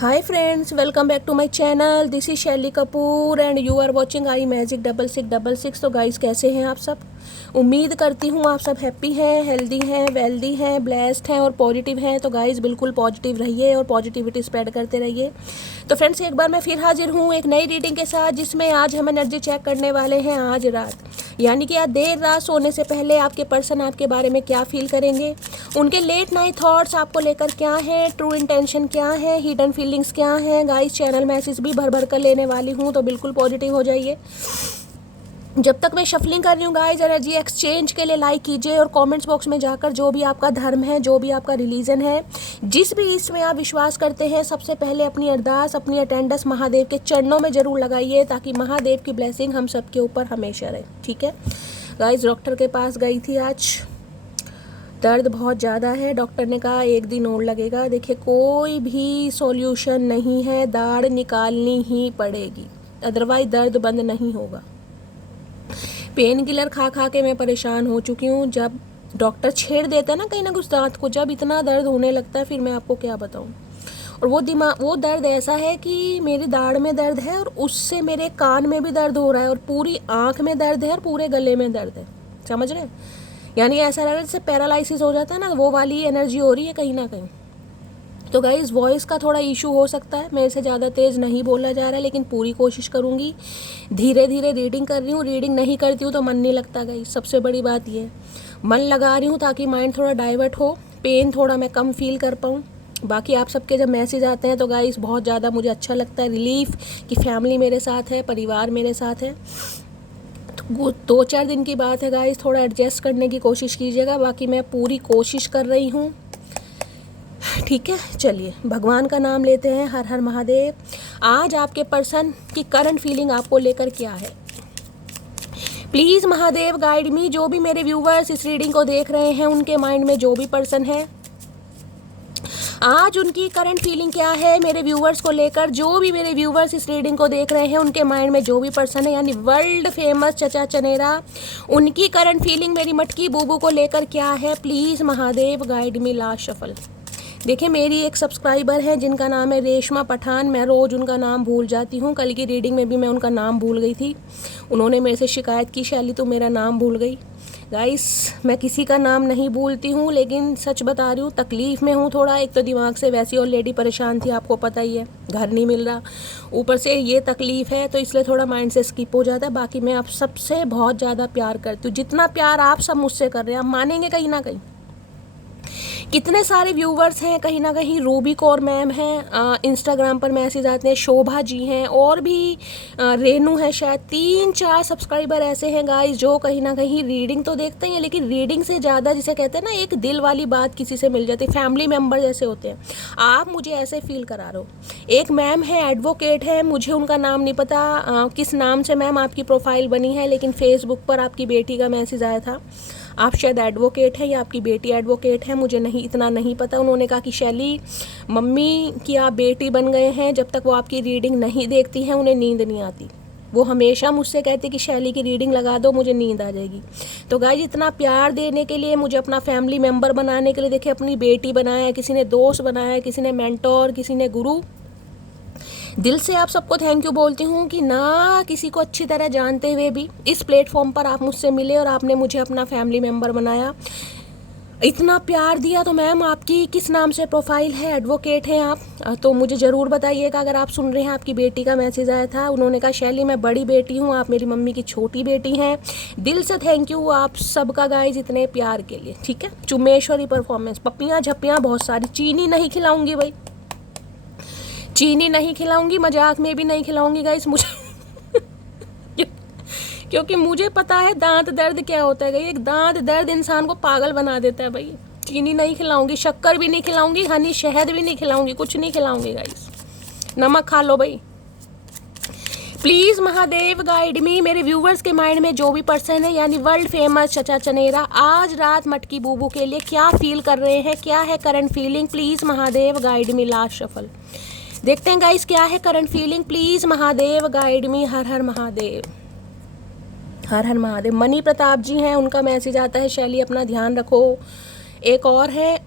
Hi friends, welcome back to my channel. This is शैली Kapoor and you are watching I magic 6666। तो guys कैसे हैं आप सब? उम्मीद करती हूँ आप सब हैप्पी हैं, हेल्दी हैं, वेल्दी हैं, ब्लेस्ड हैं और पॉजिटिव हैं। तो गाइस बिल्कुल पॉजिटिव रहिए और पॉजिटिविटी स्प्रेड करते रहिए। तो फ्रेंड्स एक बार मैं फिर हाजिर हूँ एक नई रीडिंग के साथ, जिसमें आज हम एनर्जी चेक करने वाले हैं आज रात, यानी कि आज देर रात सोने से पहले आपके पर्सन आपके बारे में क्या फील करेंगे, उनके लेट नाइट थॉट्स आपको लेकर क्या है, ट्रू इंटेंशन क्या है, हिडन फीलिंग्स क्या है। गाइस चैनल मैसेज भी भर भर कर लेने वाली हूँ, तो बिल्कुल पॉजिटिव हो जाइए। जब तक मैं शफलिंग कर रही हूँ गाइस, एनर्जी एक्सचेंज के लिए लाइक कीजिए और कमेंट्स बॉक्स में जाकर जो भी आपका धर्म है, जो भी आपका रिलीजन है, जिस भी इसमें आप विश्वास करते हैं, सबसे पहले अपनी अरदास, अपनी अटेंडेंस महादेव के चरणों में ज़रूर लगाइए, ताकि महादेव की ब्लेसिंग हम सबके ऊपर हमेशा रहे। ठीक है गाइस, डॉक्टर के पास गई थी आज, दर्द बहुत ज़्यादा है। डॉक्टर ने कहा 1 दिन और लगेगा। देखिए कोई भी सॉल्यूशन नहीं है, दाढ़ निकालनी ही पड़ेगी, अदरवाइज दर्द बंद नहीं होगा। पेन किलर खा खा के मैं परेशान हो चुकी हूँ। जब डॉक्टर छेड़ देता है ना कहीं ना कुछ दांत को, जब इतना दर्द होने लगता है, फिर मैं आपको क्या बताऊँ। और वो दर्द ऐसा है कि मेरी दाढ़ में दर्द है और उससे मेरे कान में भी दर्द हो रहा है और पूरी आँख में दर्द है और पूरे गले में दर्द है। समझ रहे हैं? यानी ऐसा लग रहा है जैसे पैरालिसिस हो जाता है ना, वो वाली एनर्जी हो रही है कहीं ना कहीं। तो गाइस वॉइस का थोड़ा इशू हो सकता है, मेरे से ज़्यादा तेज़ नहीं बोला जा रहा है, लेकिन पूरी कोशिश करूँगी। धीरे धीरे रीडिंग कर रही हूँ, रीडिंग नहीं करती हूँ तो मन नहीं लगता गाइस। सबसे बड़ी बात ये है, मन लगा रही हूँ ताकि माइंड थोड़ा डाइवर्ट हो, पेन थोड़ा मैं कम फील कर पाऊँ। बाकी आप सबके जब मैसेज आते हैं तो गाइस बहुत ज़्यादा मुझे अच्छा लगता है, रिलीफ कि फैमिली मेरे साथ है, परिवार मेरे साथ है। तो 2-4 दिन की बात है गाइस, थोड़ा एडजस्ट करने की कोशिश कीजिएगा। बाकी मैं पूरी कोशिश कर रही हूँ। ठीक है, चलिए भगवान का नाम लेते हैं। हर हर महादेव। आज आपके पर्सन की करंट फीलिंग आपको लेकर क्या है, प्लीज़ महादेव गाइड मी। जो भी मेरे व्यूवर्स इस रीडिंग को देख रहे हैं, उनके माइंड में जो भी पर्सन है, आज उनकी करंट फीलिंग क्या है मेरे व्यूवर्स को लेकर। जो भी मेरे व्यूवर्स इस रीडिंग को देख रहे हैं, उनके माइंड में जो भी पर्सन है, यानी वर्ल्ड फेमस चचा चनेरा, उनकी करंट फीलिंग मेरी मटकी बूबू को लेकर क्या है। Please Mahadev guide me. Last shuffle. देखिए मेरी एक सब्सक्राइबर है जिनका नाम है रेशमा पठान, मैं रोज़ उनका नाम भूल जाती हूँ। कल की रीडिंग में भी मैं उनका नाम भूल गई थी। उन्होंने मेरे से शिकायत की, शैली तो मेरा नाम भूल गई। गाइस मैं किसी का नाम नहीं भूलती हूँ, लेकिन सच बता रही हूँ तकलीफ़ में हूँ थोड़ा। एक तो दिमाग से वैसी ऑलरेडी परेशान थी, आपको पता ही है, घर नहीं मिल रहा, ऊपर से ये तकलीफ़ है, तो इसलिए थोड़ा माइंड से स्किप हो जाता है। बाकी मैं आप सबसे बहुत ज़्यादा प्यार करती हूँ, जितना प्यार आप सब मुझसे कर रहे हैं, आप मानेंगे कहीं ना कहीं। कितने सारे व्यूवर्स हैं, कहीं ना कहीं रूबी कौर मैम हैं, इंस्टाग्राम पर मैसेज आते हैं, शोभा जी हैं, और भी रेनू है, शायद 3-4 सब्सक्राइबर ऐसे हैं गाइस जो कहीं ना कहीं रीडिंग तो देखते हैं, लेकिन रीडिंग से ज़्यादा जिसे कहते हैं ना एक दिल वाली बात किसी से मिल जाती है, फैमिली मेम्बर जैसे होते हैं। आप मुझे ऐसे फील करा रहे हो। एक मैम है, एडवोकेट है, मुझे उनका नाम नहीं पता किस नाम से मैम आपकी प्रोफाइल बनी है, लेकिन फेसबुक पर आपकी बेटी का मैसेज आया था। आप शायद एडवोकेट हैं या आपकी बेटी एडवोकेट है, मुझे नहीं इतना नहीं पता। उन्होंने कहा कि शैली मम्मी की आप बेटी बन गए हैं, जब तक वो आपकी रीडिंग नहीं देखती हैं उन्हें नींद नहीं आती। वो हमेशा मुझसे कहती कि शैली की रीडिंग लगा दो, मुझे नींद आ जाएगी। तो गाइस इतना प्यार देने के लिए, मुझे अपना फैमिली मेम्बर बनाने के लिए, देखिए अपनी बेटी बनाया, किसी ने दोस्त बनाया, किसी ने मेंटोर, किसी ने गुरु। दिल से आप सबको थैंक यू बोलती हूँ कि ना किसी को अच्छी तरह जानते हुए भी इस प्लेटफॉर्म पर आप मुझसे मिले और आपने मुझे अपना फैमिली मेम्बर बनाया, इतना प्यार दिया। तो मैम आपकी किस नाम से प्रोफाइल है, एडवोकेट हैं आप, तो मुझे ज़रूर बताइएगा अगर आप सुन रहे हैं। आपकी बेटी का मैसेज आया था, उन्होंने कहा शैली मैं बड़ी बेटी हूँ, आप मेरी मम्मी की छोटी बेटी हैं। दिल से थैंक यू आप सबका गाइज इतने प्यार के लिए। ठीक है, चुमेश्वरी परफॉर्मेंस, पप्पियाँ झप्पियाँ बहुत सारी, चीनी नहीं खिलाऊंगी भाई, चीनी नहीं खिलाऊंगी, मजाक में भी नहीं खिलाऊंगी गाइस मुझे क्योंकि मुझे पता है दांत दर्द क्या होता है। एक दांत दर्द इंसान को पागल बना देता है भाई। चीनी नहीं खिलाऊंगी, शक्कर भी नहीं खिलाऊंगी, हनी शहद भी नहीं खिलाऊंगी, कुछ नहीं खिलाऊंगी गाइस। नमक खा लो भाई। प्लीज़ महादेव गाइड मी। मेरे व्यूवर्स के माइंड में जो भी पर्सन है, यानी वर्ल्ड फेमस चचा चनेरा, आज रात मटकी बूबू के लिए क्या फील कर रहे हैं, क्या है current feeling. Please Mahadev guide me. Last shuffle देखते हैं गाइस क्या है current feeling. Please Mahadev guide me. हर हर महादेव, हर हर महादेव। मनी प्रताप जी हैं, उनका मैसेज आता है शैली अपना ध्यान रखो। एक और है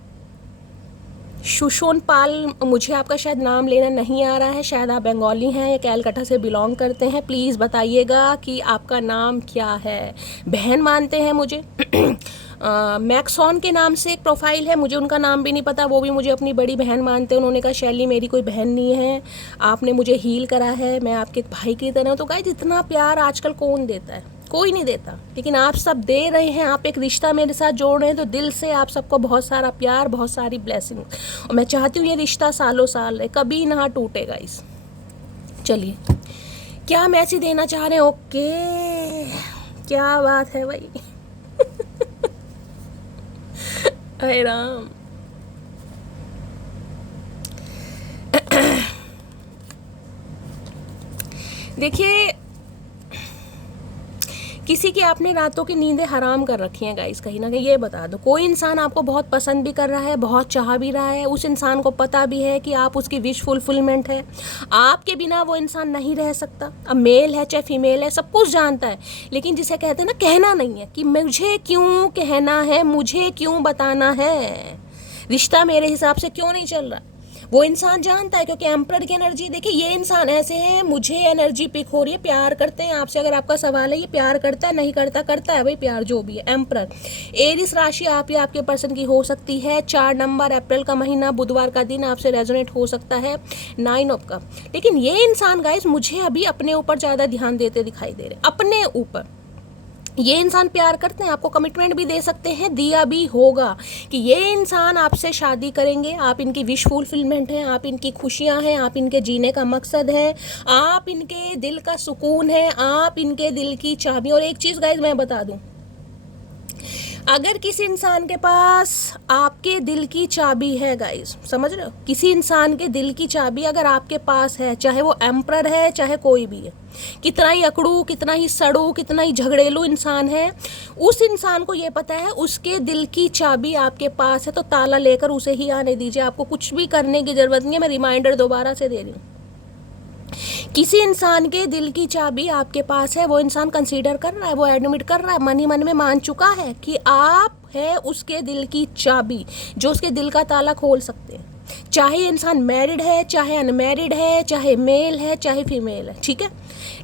सुशोन पाल, मुझे आपका शायद नाम लेना नहीं आ रहा है, शायद आप बंगाली हैं या कैलकाटा से बिलोंग करते हैं। प्लीज़ बताइएगा कि आपका नाम क्या है। बहन मानते हैं मुझे। मैक्सॉन के नाम से एक प्रोफाइल है, मुझे उनका नाम भी नहीं पता, वो भी मुझे अपनी बड़ी बहन मानते हैं। उन्होंने कहा शैली मेरी कोई बहन नहीं है, आपने मुझे हील करा है, मैं आपके भाई की तरह। तो गाइस इतना प्यार आजकल कौन देता है? कोई नहीं देता, लेकिन आप सब दे रहे हैं। आप एक रिश्ता मेरे साथ जोड़ रहे हैं, तो दिल से आप सबको बहुत सारा प्यार, बहुत सारी ब्लेसिंग। और मैं चाहती हूँ ये रिश्ता सालों साल रहे, कभी ना टूटेगा इस। चलिए, क्या मैसेज देना चाह रहे हैं? ओके, क्या बात है भाई। हाय राम। देखिए, किसी की आपने रातों की नींदें हराम कर रखी हैं गाइस, कहीं ना कहीं। ये बता दो, कोई इंसान आपको बहुत पसंद भी कर रहा है, बहुत चाह भी रहा है, उस इंसान को पता भी है कि आप उसकी विश फुलफिलमेंट है, आपके बिना वो इंसान नहीं रह सकता। अब मेल है चाहे फीमेल है, सब कुछ जानता है, लेकिन जिसे कहते हैं ना, कहना नहीं है कि मुझे क्यों कहना है, मुझे क्यों बताना है, रिश्ता मेरे हिसाब से क्यों नहीं चल रहा। वो इंसान जानता है, क्योंकि एम्परर की एनर्जी देखिए, ये इंसान ऐसे है, मुझे एनर्जी पिक हो रही है, प्यार करते हैं आपसे। अगर आपका सवाल है ये प्यार करता है नहीं करता, करता है भाई प्यार, जो भी है। एम्परर एरिस राशि आप या आपके पर्सन की हो सकती है। 4 नंबर, अप्रैल का महीना, बुधवार का दिन आपसे रेजोनेट हो सकता है। 9 ऑफ कप। लेकिन ये इंसान गाइस मुझे अभी अपने ऊपर ज़्यादा ध्यान देते दिखाई दे रहे, अपने ऊपर। ये इंसान प्यार करते हैं, आपको कमिटमेंट भी दे सकते हैं, दिया भी होगा कि ये इंसान आपसे शादी करेंगे, आप इनकी विश फुलफिलमेंट हैं, आप इनकी खुशियां हैं, आप इनके जीने का मकसद है, आप इनके दिल का सुकून है, आप इनके दिल की चाबी। और एक चीज़ गाइस मैं बता दूं, अगर किसी इंसान के पास आपके दिल की चाबी है गाइस, समझ रहे हो, किसी इंसान के दिल की चाबी अगर आपके पास है, चाहे वो एम्परर है चाहे कोई भी है, कितना ही अकड़ू, कितना ही सड़ू, कितना ही झगड़ेलू इंसान है, उस इंसान को ये पता है उसके दिल की चाबी आपके पास है, तो ताला लेकर उसे ही आने दीजिए। आपको कुछ भी करने की जरूरत नहीं है। मैं रिमाइंडर दोबारा से दे रही हूँ, किसी इंसान के दिल की चाबी आपके पास है, वो इंसान कंसीडर कर रहा है, वो एडमिट कर रहा है, मन ही मन में मान चुका है कि आप है उसके दिल की चाबी, जो उसके दिल का ताला खोल सकते हैं। चाहे इंसान मैरिड है, चाहे अनमैरिड है, चाहे मेल है, चाहे फीमेल है, ठीक है।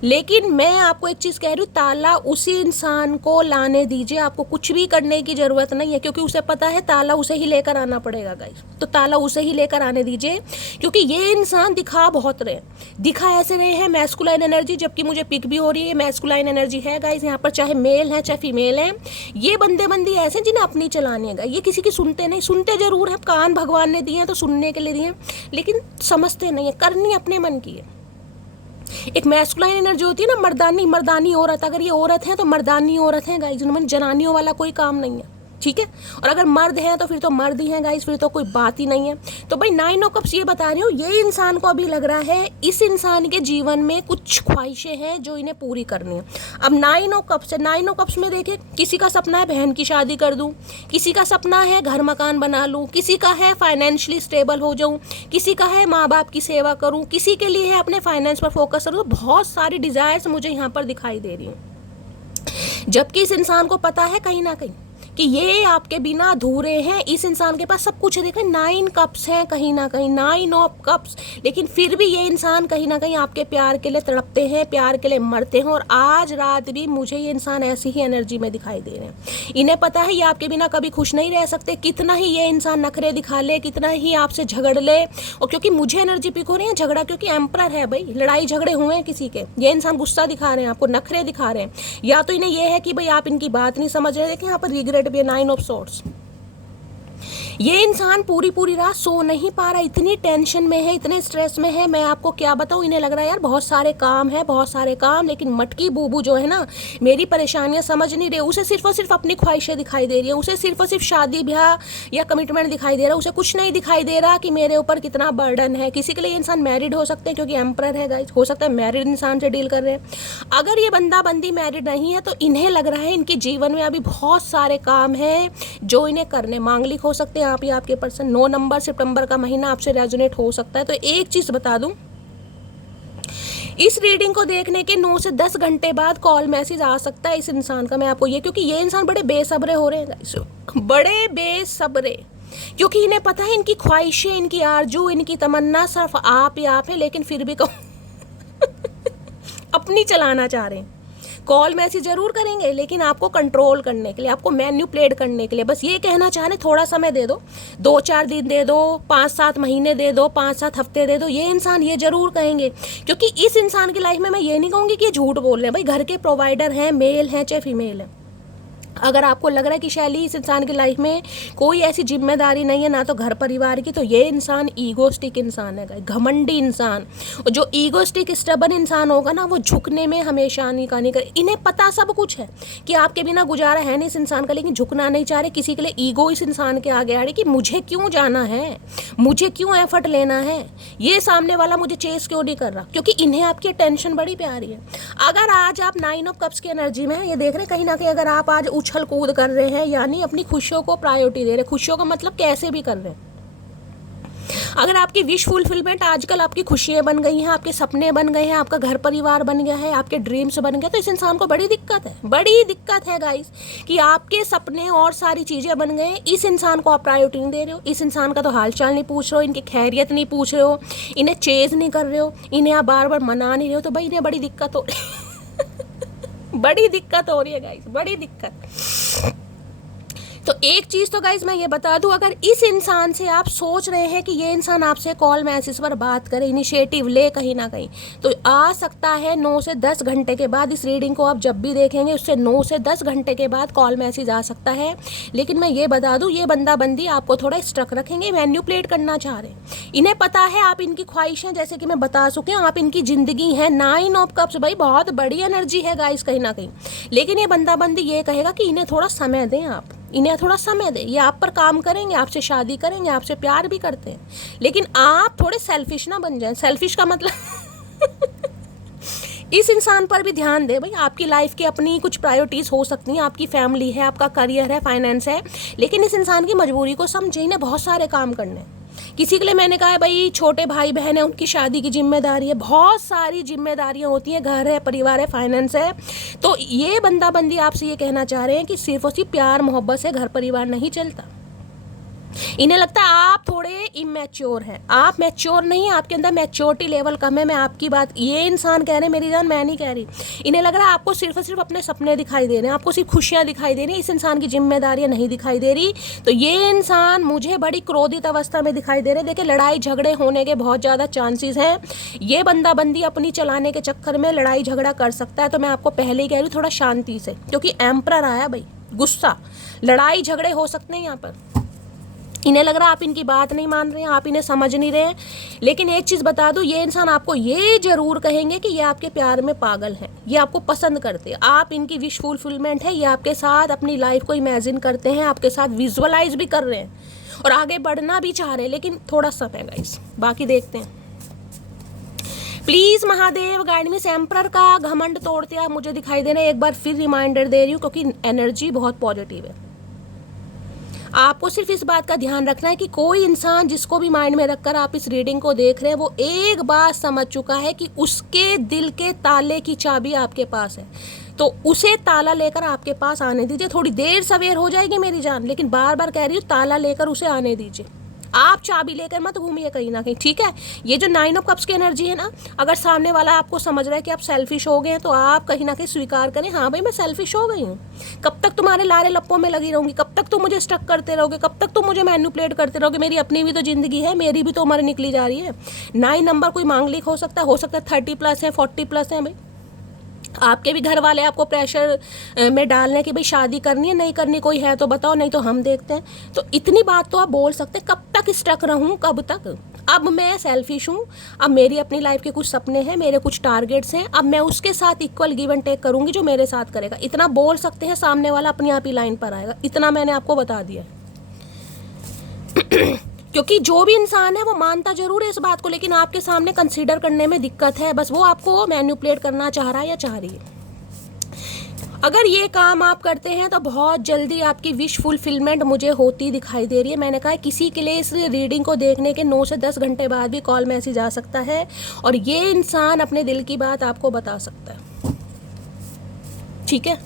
लेकिन मैं आपको एक चीज़ कह रही हूँ, ताला उसी इंसान को लाने दीजिए, आपको कुछ भी करने की ज़रूरत नहीं है, क्योंकि उसे पता है ताला उसे ही लेकर आना पड़ेगा गाइस। तो ताला उसे ही लेकर आने दीजिए, क्योंकि ये इंसान दिखा बहुत रहे, दिखा ऐसे रहे हैं मैस्कुलाइन एनर्जी, जबकि मुझे पिक भी हो रही है मैस्कुलाइन एनर्जी है गाइस यहाँ पर, चाहे मेल है चाहे फीमेल है। ये बंदे बंदी ऐसे जिन्हें अपनी चलानी है, ये किसी की सुनते नहीं, सुनते जरूर है, कान भगवान ने दिए हैं तो सुनने के लिए दिए, लेकिन समझते नहीं है, करनी अपने मन की है। एक मैस्कुलाइन एनर्जी होती है ना, मर्दानी औरत, अगर ये औरत है तो मर्दानी औरत है गाइस, जिनमें जनानियों वाला कोई काम नहीं है, ठीक है। और अगर मर्द हैं तो फिर तो मर्द ही हैं गाइस, फिर तो कोई बात ही नहीं है। तो भाई 9 ऑफ कप्स ये बता रही हूँ, ये इंसान को अभी लग रहा है इस इंसान के जीवन में कुछ ख्वाहिशें हैं जो इन्हें पूरी करनी है। अब 9 ऑफ कप्स है, 9 ऑफ कप्स में देखिए, किसी का सपना है बहन की शादी कर दूँ, किसी का सपना है घर मकान बना लूँ, किसी का है फाइनेंशियली स्टेबल हो जाऊँ, किसी का है माँ बाप की सेवा करूँ, किसी के लिए है अपने फाइनेंस पर फोकस करूँ। तो बहुत सारी डिज़ायर्स मुझे यहाँ पर दिखाई दे रही हैं, जबकि इस इंसान को पता है कहीं ना कहीं कि ये आपके बिना अधूरे हैं। इस इंसान के पास सब कुछ है, देखें 9 कप्स हैं कहीं ना कहीं, 9 ऑफ कप्स, लेकिन फिर भी ये इंसान कहीं ना कहीं आपके प्यार के लिए तड़पते हैं, प्यार के लिए मरते हैं। और आज रात भी मुझे ये इंसान ऐसी ही एनर्जी में दिखाई दे रहे हैं। इन्हें पता है ये आपके बिना कभी खुश नहीं रह सकते, कितना ही ये इंसान नखरे दिखा ले, कितना ही आपसे झगड़ ले। और क्योंकि मुझे एनर्जी पिक हो रही है झगड़ा, क्योंकि एम्परर है भाई, लड़ाई झगड़े हुए हैं किसी के, ये इंसान गुस्सा दिखा रहे हैं आपको, नखरे दिखा रहे हैं, या तो इन्हें यह है कि भाई आप इनकी बात नहीं समझ रहे। देखिए यहाँ पर रिग्रेट भी है, 9 ऑफ सॉर्ड्स। ये इंसान पूरी रात सो नहीं पा रहा, इतनी टेंशन में है, इतने स्ट्रेस में है, मैं आपको क्या बताऊं। इन्हें लग रहा है यार बहुत सारे काम है, बहुत सारे काम, लेकिन मटकी बूबू जो है ना, मेरी परेशानियां समझ नहीं रहे। उसे सिर्फ और सिर्फ अपनी ख्वाहिशें दिखाई दे रही है, उसे सिर्फ और सिर्फ शादी ब्याह या कमिटमेंट दिखाई दे रहा है, उसे कुछ नहीं दिखाई दे रहा कि मेरे ऊपर कितना बर्डन है। किसी के लिए इंसान मैरिड हो सकते हैं, क्योंकि एम्परर है गाइस, हो सकता है मैरिड इंसान से डील कर रहे हैं। अगर ये बंदा बंदी मैरिड नहीं है तो इन्हें लग रहा है इनके जीवन में अभी बहुत सारे काम हैं जो इन्हें करने। मांगलिक हो सकते हैं आप या आपके पर्सन। 9 नंबर, सितंबर का महीना आपसे रेजोनेट हो सकता है। तो एक चीज बता दूं, इस रीडिंग को देखने के 9 से 10 घंटे बाद कॉल मैसेज आ सकता है इस इंसान का। मैं आपको ये, क्योंकि ये इंसान बड़े बेसब्रे हो रहे हैं, बड़े बेसब्रे। क्योंकि इन्हें पता है इनकी ख्वाहिशें, इनकी आरजू, इनकी तमन्ना सिर्फ आप ही आप है, लेकिन फिर भी अपनी चलाना चाह रहे हैं। कॉल मैसेज जरूर करेंगे लेकिन आपको कंट्रोल करने के लिए, आपको मैन्युपुलेट करने के लिए, बस ये कहना चाह रहे थोड़ा समय दे दो, 2-4 दिन दे दो, 5-7 महीने दे दो, 5-7 हफ्ते दे दो, ये इंसान ये जरूर कहेंगे। क्योंकि इस इंसान की लाइफ में मैं ये नहीं कहूँगी कि ये झूठ बोल रहे हैं, भाई घर के प्रोवाइडर हैं, मेल हैं चाहे फीमेल है। अगर आपको लग रहा है कि शैली इस इंसान की लाइफ में कोई ऐसी जिम्मेदारी नहीं है ना तो घर परिवार की, तो ये इंसान ईगोस्टिक इंसान है, घमंडी इंसान। और जो ईगोस्टिक स्टबन इंसान होगा ना, वो झुकने में हमेशा आनी करे। इन्हें पता सब कुछ है कि आपके बिना गुजारा है नहीं इस इंसान का, लेकिन झुकना नहीं चाह रहे किसी के लिए। ईगो इस इंसान के आगे आ रही कि मुझे क्यों जाना है, मुझे क्यों एफर्ट लेना है, ये सामने वाला मुझे चेस क्यों नहीं कर रहा, क्योंकि इन्हें आपकी टेंशन बड़ी प्यारी है। अगर आज आप 9 ऑफ कप्स की एनर्जी में ये देख रहे हैं, कहीं ना कहीं अगर आप आज उछल कूद कर रहे हैं, यानी अपनी खुशियों को प्रायोरिटी दे रहे हैं, खुशियों का मतलब कैसे भी कर रहे हैं। अगर आपकी विश फुलफिलमेंट आजकल आपकी खुशियां बन गई हैं, आपके सपने बन गए हैं, आपका घर परिवार बन गया है, आपके ड्रीम्स बन गए, तो इस इंसान को बड़ी दिक्कत है गाइस कि आपके सपने और सारी चीजें बन गए, इस इंसान को आप प्रायोरिटी नहीं दे रहे हो, इस इंसान का तो हालचाल नहीं पूछ रहे हो, इनकी खैरियत नहीं पूछ रहे हो, इन्हें चेज नहीं कर रहे हो, इन्हें आप बार बार मना नहीं रहे हो, तो भाई इन्हें बड़ी दिक्कत हो बड़ी दिक्कत हो रही है गाइस, बड़ी दिक्कत। तो एक चीज़ तो गाइज मैं ये बता दूं, अगर इस इंसान से आप सोच रहे हैं कि ये इंसान आपसे कॉल मैसेज पर बात करे, इनिशिएटिव ले कहीं ना कहीं, तो आ सकता है 9 से 10 घंटे के बाद, इस रीडिंग को आप जब भी देखेंगे उससे 9 से 10 घंटे के बाद कॉल मैसेज आ सकता है। लेकिन मैं ये बता दूं, ये बंदा बंदी आपको थोड़ा स्ट्रक रखेंगे, मैन्युपुलेट करना चाह रहे हैं। इन्हें पता है आप इनकी ख्वाहिशें, जैसे कि मैं बता चुकी हूँ, आप इनकी जिंदगी है। 9 ऑफ कप्स भाई बहुत बड़ी एनर्जी है गाइज कहीं ना कहीं। लेकिन ये बंदा बंदी ये कहेगा कि इन्हें थोड़ा समय दें, आप इन्हें थोड़ा समय दें, ये आप पर काम करेंगे, आपसे शादी करेंगे, आपसे प्यार भी करते हैं, लेकिन आप थोड़े सेल्फिश ना बन जाएं। सेल्फिश का मतलब इस इंसान पर भी ध्यान दें भाई, आपकी लाइफ की अपनी कुछ प्रायोरिटीज़ हो सकती हैं, आपकी फैमिली है, आपका करियर है, फाइनेंस है, लेकिन इस इंसान की मजबूरी को समझे, इन्हें बहुत सारे काम करने हैं। किसी के लिए मैंने कहा है भाई छोटे भाई बहन है, उनकी शादी की जिम्मेदारी है, बहुत सारी जिम्मेदारियां होती हैं, घर है, परिवार है, फाइनेंस है। तो ये बंदा बंदी आपसे ये कहना चाह रहे हैं कि सिर्फ और सिर्फ प्यार मोहब्बत से घर परिवार नहीं चलता। इन्हें लगता है आप थोड़े इमेच्योर हैं, आप मैच्योर नहीं, आपके अंदर मैच्योरिटी लेवल कम है। मैं आपकी बात, ये इंसान कह रहे हैं मेरी जान, मैं नहीं कह रही। इन्हें लग रहा है आपको सिर्फ और सिर्फ अपने सपने दिखाई दे रहे हैं, आपको सिर्फ खुशियां दिखाई दे रही हैं, इस इंसान की जिम्मेदारियां नहीं दिखाई दे रही। तो ये इंसान मुझे बड़ी क्रोधित अवस्था में दिखाई दे रहे हैं। देखिए लड़ाई झगड़े होने के बहुत ज़्यादा चांसेस हैं, ये बंदा बंदी अपनी चलाने के चक्कर में लड़ाई झगड़ा कर सकता है। तो मैं आपको पहले ही कह रही हूँ थोड़ा शांति से, क्योंकि एम्परर आया भाई, गुस्सा, लड़ाई झगड़े हो सकते हैं यहाँ पर। इन्हें लग रहा है आप इनकी बात नहीं मान रहे हैं, आप इन्हें समझ नहीं रहे हैं। लेकिन एक चीज़ बता दूं, ये इंसान आपको ये जरूर कहेंगे कि ये आपके प्यार में पागल हैं, ये आपको पसंद करते हैं, आप इनकी विश फुलफिलमेंट है, ये आपके साथ अपनी लाइफ को इमेजिन करते हैं, आपके साथ विजुअलाइज भी कर रहे हैं और आगे बढ़ना भी चाह रहे हैं, लेकिन थोड़ा समय गाइस, बाकी देखते हैं। Please Mahadev guide me. Emperor का घमंड तोड़ते आप मुझे दिखाई दे रहे हैं। एक बार फिर रिमाइंडर दे रही हूँ क्योंकि एनर्जी बहुत पॉजिटिव है। आपको सिर्फ इस बात का ध्यान रखना है कि कोई इंसान जिसको भी माइंड में रखकर आप इस रीडिंग को देख रहे हैं, वो एक बात समझ चुका है कि उसके दिल के ताले की चाबी आपके पास है, तो उसे ताला लेकर आपके पास आने दीजिए। थोड़ी देर सवेर हो जाएगी मेरी जान, लेकिन बार बार कह रही हूँ ताला लेकर उसे आने दीजिए। आप चाबी लेकर मत घूमिए कहीं ना कहीं, ठीक है। ये जो 9 ऑफ कप्स की एनर्जी है ना, अगर सामने वाला आपको समझ रहा है कि आप सेल्फिश हो गए हैं, तो आप कहीं ना कहीं स्वीकार करें, हाँ भाई मैं सेल्फिश हो गई हूँ। कब तक तुम्हारे लारे लप्पों में लगी रहूंगी, कब तक तुम मुझे स्टक करते रहोगे, कब तक तुम मुझे मैनिपुलेट करते रहोगे। मेरी अपनी भी तो जिंदगी है, मेरी भी तो उम्र निकली जा रही है। 9 नंबर कोई मांगलिक हो सकता है 30+ है, 40+ है भाई। आपके भी घर वाले आपको प्रेशर में डाल रहे हैं कि भाई शादी करनी है, नहीं करनी, कोई है तो बताओ, नहीं तो हम देखते हैं। तो इतनी बात तो आप बोल सकते हैं, कब तक स्टक रहूं, कब तक। अब मैं सेल्फिश हूँ, अब मेरी अपनी लाइफ के कुछ सपने हैं, मेरे कुछ टारगेट्स हैं, अब मैं उसके साथ इक्वल गिव एंड टेक करूंगी जो मेरे साथ करेगा। इतना बोल सकते हैं, सामने वाला अपने आप ही लाइन पर आएगा। इतना मैंने आपको बता दिया क्योंकि जो भी इंसान है वो मानता जरूर है इस बात को, लेकिन आपके सामने कंसीडर करने में दिक्कत है। बस वो आपको मैनिपुलेट करना चाह रहा है या चाह रही है। अगर ये काम आप करते हैं तो बहुत जल्दी आपकी विश फुलफिलमेंट मुझे होती दिखाई दे रही है। मैंने कहा किसी के लिए इस रीडिंग को देखने के 9 से 10 घंटे बाद भी कॉल मैसेज आ सकता है और ये इंसान अपने दिल की बात आपको बता सकता है, ठीक है।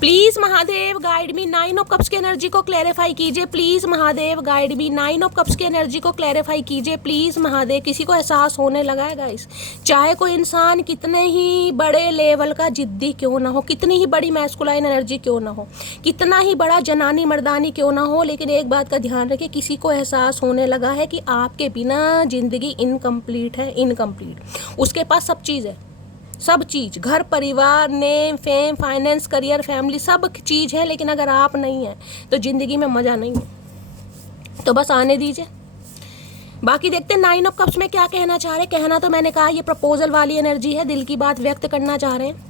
Please Mahadev guide me, 9 of cups की एनर्जी को क्लैरिफाई कीजिए। Please Mahadev guide me, 9 of cups की एनर्जी को क्लैरिफाई कीजिए। प्लीज महादेव। किसी को एहसास होने लगा है गाइस, चाहे कोई इंसान कितने ही बड़े लेवल का जिद्दी क्यों ना हो, कितनी ही बड़ी मैस्कुलाइन एनर्जी क्यों ना हो, कितना ही बड़ा जनानी मर्दानी क्यों ना हो, लेकिन एक बात का ध्यान रखिए, किसी को एहसास होने लगा है कि आपके बिना जिंदगी इनकम्प्लीट है, इनकम्प्लीट। उसके पास सब चीज़ है, सब चीज़, घर परिवार name fame finance career family सब चीज़ है, लेकिन अगर आप नहीं हैं तो ज़िंदगी में मज़ा नहीं है। तो बस आने दीजिए, बाकी देखते हैं 9 ऑफ कप्स में क्या कहना चाह रहे। कहना तो मैंने कहा ये प्रपोजल वाली एनर्जी है, दिल की बात व्यक्त करना चाह रहे हैं।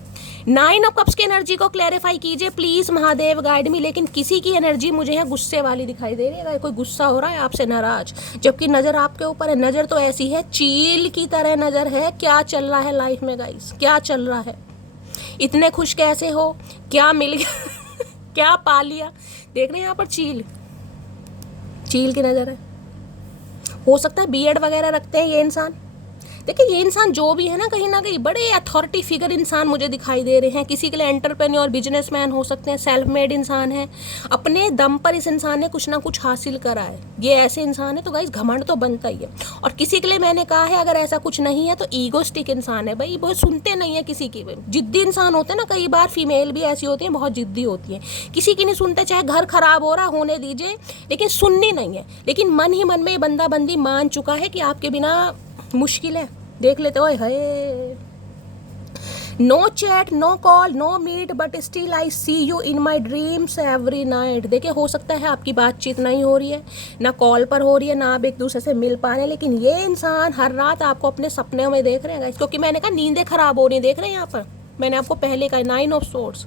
9 ऑफ कप्स की एनर्जी को क्लैरिफाई कीजिए प्लीज महादेव गाइड मी। लेकिन किसी की एनर्जी मुझे है गुस्से वाली दिखाई दे रही है, कोई गुस्सा हो रहा है आपसे, नाराज, जबकि नजर आपके ऊपर है। नजर तो ऐसी है चील की तरह नजर है। क्या चल रहा है लाइफ में गाइस, क्या चल रहा है, इतने खुश कैसे हो, क्या मिल गया क्या पा लिया। देख रहे हैं यहाँ पर चील, चील की नजर है। हो सकता है बीएड वगैरह रखते हैं ये इंसान। देखिए ये इंसान जो भी है ना कहीं बड़े अथॉरिटी फिगर इंसान मुझे दिखाई दे रहे हैं। किसी के लिए एंटरप्रेन्योर बिजनेसमैन हो सकते हैं, सेल्फ मेड इंसान है, अपने दम पर इस इंसान ने कुछ ना कुछ हासिल करा है। ये ऐसे इंसान है तो गाइस घमंड तो बनता ही है। और किसी के लिए मैंने कहा है अगर ऐसा कुछ नहीं है तो ईगोस्टिक इंसान है भाई, वो सुनते नहीं है किसी की। जिद्दी इंसान होते हैं ना, कई बार फीमेल भी ऐसी होती है, बहुत जिद्दी होती है, किसी की नहीं सुनते, चाहे घर खराब हो रहा होने दीजिए, लेकिन सुननी नहीं है। लेकिन मन ही मन में ये बंदा बंदी मान चुका है कि आपके बिना मुश्किल है। देख लेते हो, है no chat no call no meet but still I see you in my dreams every night. देखिए हो सकता है आपकी बातचीत नहीं हो रही है, ना कॉल पर हो रही है, ना आप एक दूसरे से मिल पा रहे हैं, लेकिन ये इंसान हर रात आपको अपने सपनों में देख रहे हैं। क्योंकि मैंने कहा नींदें खराब हो रही हैं, देख रहे हैं यहाँ पर, मैंने आपको पहले कहा 9 ऑफ सोर्ड्स।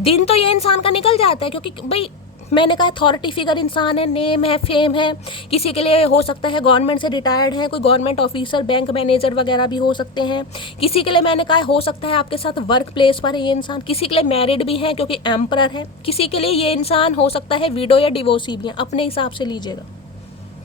दिन तो ये इंसान का निकल जाता है, क्योंकि भाई मैंने कहा अथॉरिटी फिगर इंसान है, नेम है, फेम है। किसी के लिए हो सकता है गवर्नमेंट से रिटायर्ड है, कोई गवर्नमेंट ऑफिसर, बैंक मैनेजर वगैरह भी हो सकते हैं। किसी के लिए मैंने कहा हो सकता है आपके साथ वर्क प्लेस पर है ये इंसान। किसी के लिए मैरिड भी है क्योंकि एम्परर है। किसी के लिए ये इंसान हो सकता है विडो या डिवोर्सी भी है, अपने हिसाब से लीजिएगा,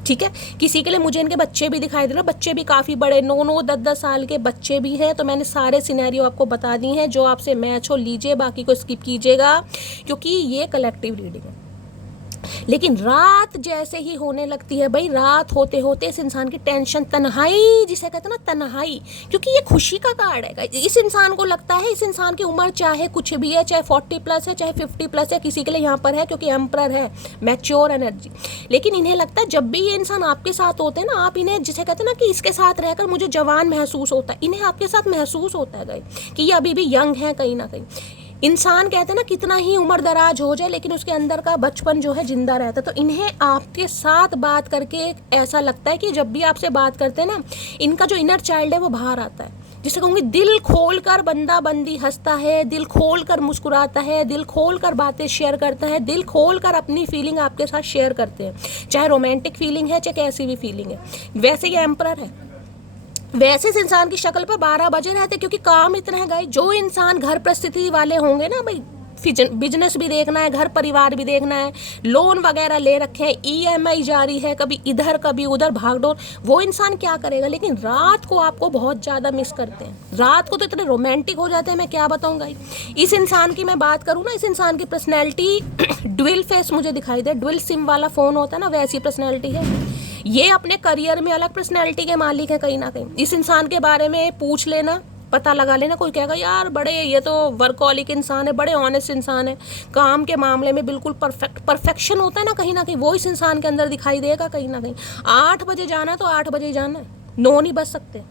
ठीक है। किसी के लिए मुझे इनके बच्चे भी दिखाई दे रहे हैं, बच्चे भी काफ़ी बड़े 9-9 10-10 साल के बच्चे भी हैं। तो मैंने सारे सिनेरियो आपको बता दी हैं, जो आपसे मैच हो लीजिए, बाकी को स्किप कीजिएगा, क्योंकि ये कलेक्टिव रीडिंग है। लेकिन रात जैसे ही होने लगती है भाई, रात होते होते इस इंसान की टेंशन, तन्हाई जिसे कहते हैं ना, तन्हाई, क्योंकि ये खुशी का कार्ड है। इस इंसान को लगता है, इस इंसान की उम्र चाहे कुछ भी है, चाहे 40 प्लस है, चाहे 50 प्लस है, किसी के लिए यहाँ पर है क्योंकि एम्परर है, मैच्योर एनर्जी। लेकिन इन्हें लगता है जब भी ये इंसान आपके साथ होते हैं ना, आप इन्हें जिसे कहते हैं ना कि इसके साथ रहकर मुझे जवान महसूस होता है, इन्हें आपके साथ महसूस होता है कि ये अभी भी यंग है कहीं ना कहीं। इंसान कहते हैं ना कितना ही उम्र दराज हो जाए लेकिन उसके अंदर का बचपन जो है जिंदा रहता है। तो इन्हें आपके साथ बात करके ऐसा लगता है कि जब भी आपसे बात करते हैं ना, इनका जो इनर चाइल्ड है वो बाहर आता है, जिसे कहूँगी दिल खोल कर बंदा बंदी हंसता है, दिल खोल कर मुस्कुराता है, दिल खोल कर बातें शेयर करता है, दिल खोल कर अपनी फीलिंग आपके साथ शेयर करते हैं, चाहे रोमांटिक फीलिंग है, चाहे कैसी भी फीलिंग है। वैसे ये एम्परर है, वैसे इस इंसान की शक्ल पर 12 बजे रहते, क्योंकि काम इतना है गाइस। जो इंसान घर परिस्थिति वाले होंगे ना भाई, बिजनेस भी देखना है, घर परिवार भी देखना है, लोन वगैरह ले रखे हैं, ईएमआई जारी है, कभी इधर कभी उधर भागदौड़, वो इंसान क्या करेगा। लेकिन रात को आपको बहुत ज़्यादा मिस करते हैं, रात को तो इतने रोमांटिक हो जाते हैं, मैं क्या बताऊँ गाइस। इस इंसान की मैं बात करूँ ना, इस इंसान की पर्सनैलिटी ड्विल फेस मुझे दिखाई दे, ड्विल सिम वाला फ़ोन होता है ना, वैसी पर्सनैलिटी है। ये अपने करियर में अलग पर्सनैलिटी के मालिक है कहीं ना कहीं। इस इंसान के बारे में पूछ लेना, पता लगा लेना, कोई कहेगा यार बड़े ये तो वर्कहॉलिक इंसान है, बड़े ऑनेस्ट इंसान है, काम के मामले में बिल्कुल परफेक्शन होता है ना कहीं वो इस इंसान के अंदर दिखाई देगा कहीं ना कहीं। 8 बजे जाना है तो 8 बजे ही जाना है, 9 नहीं बच सकते।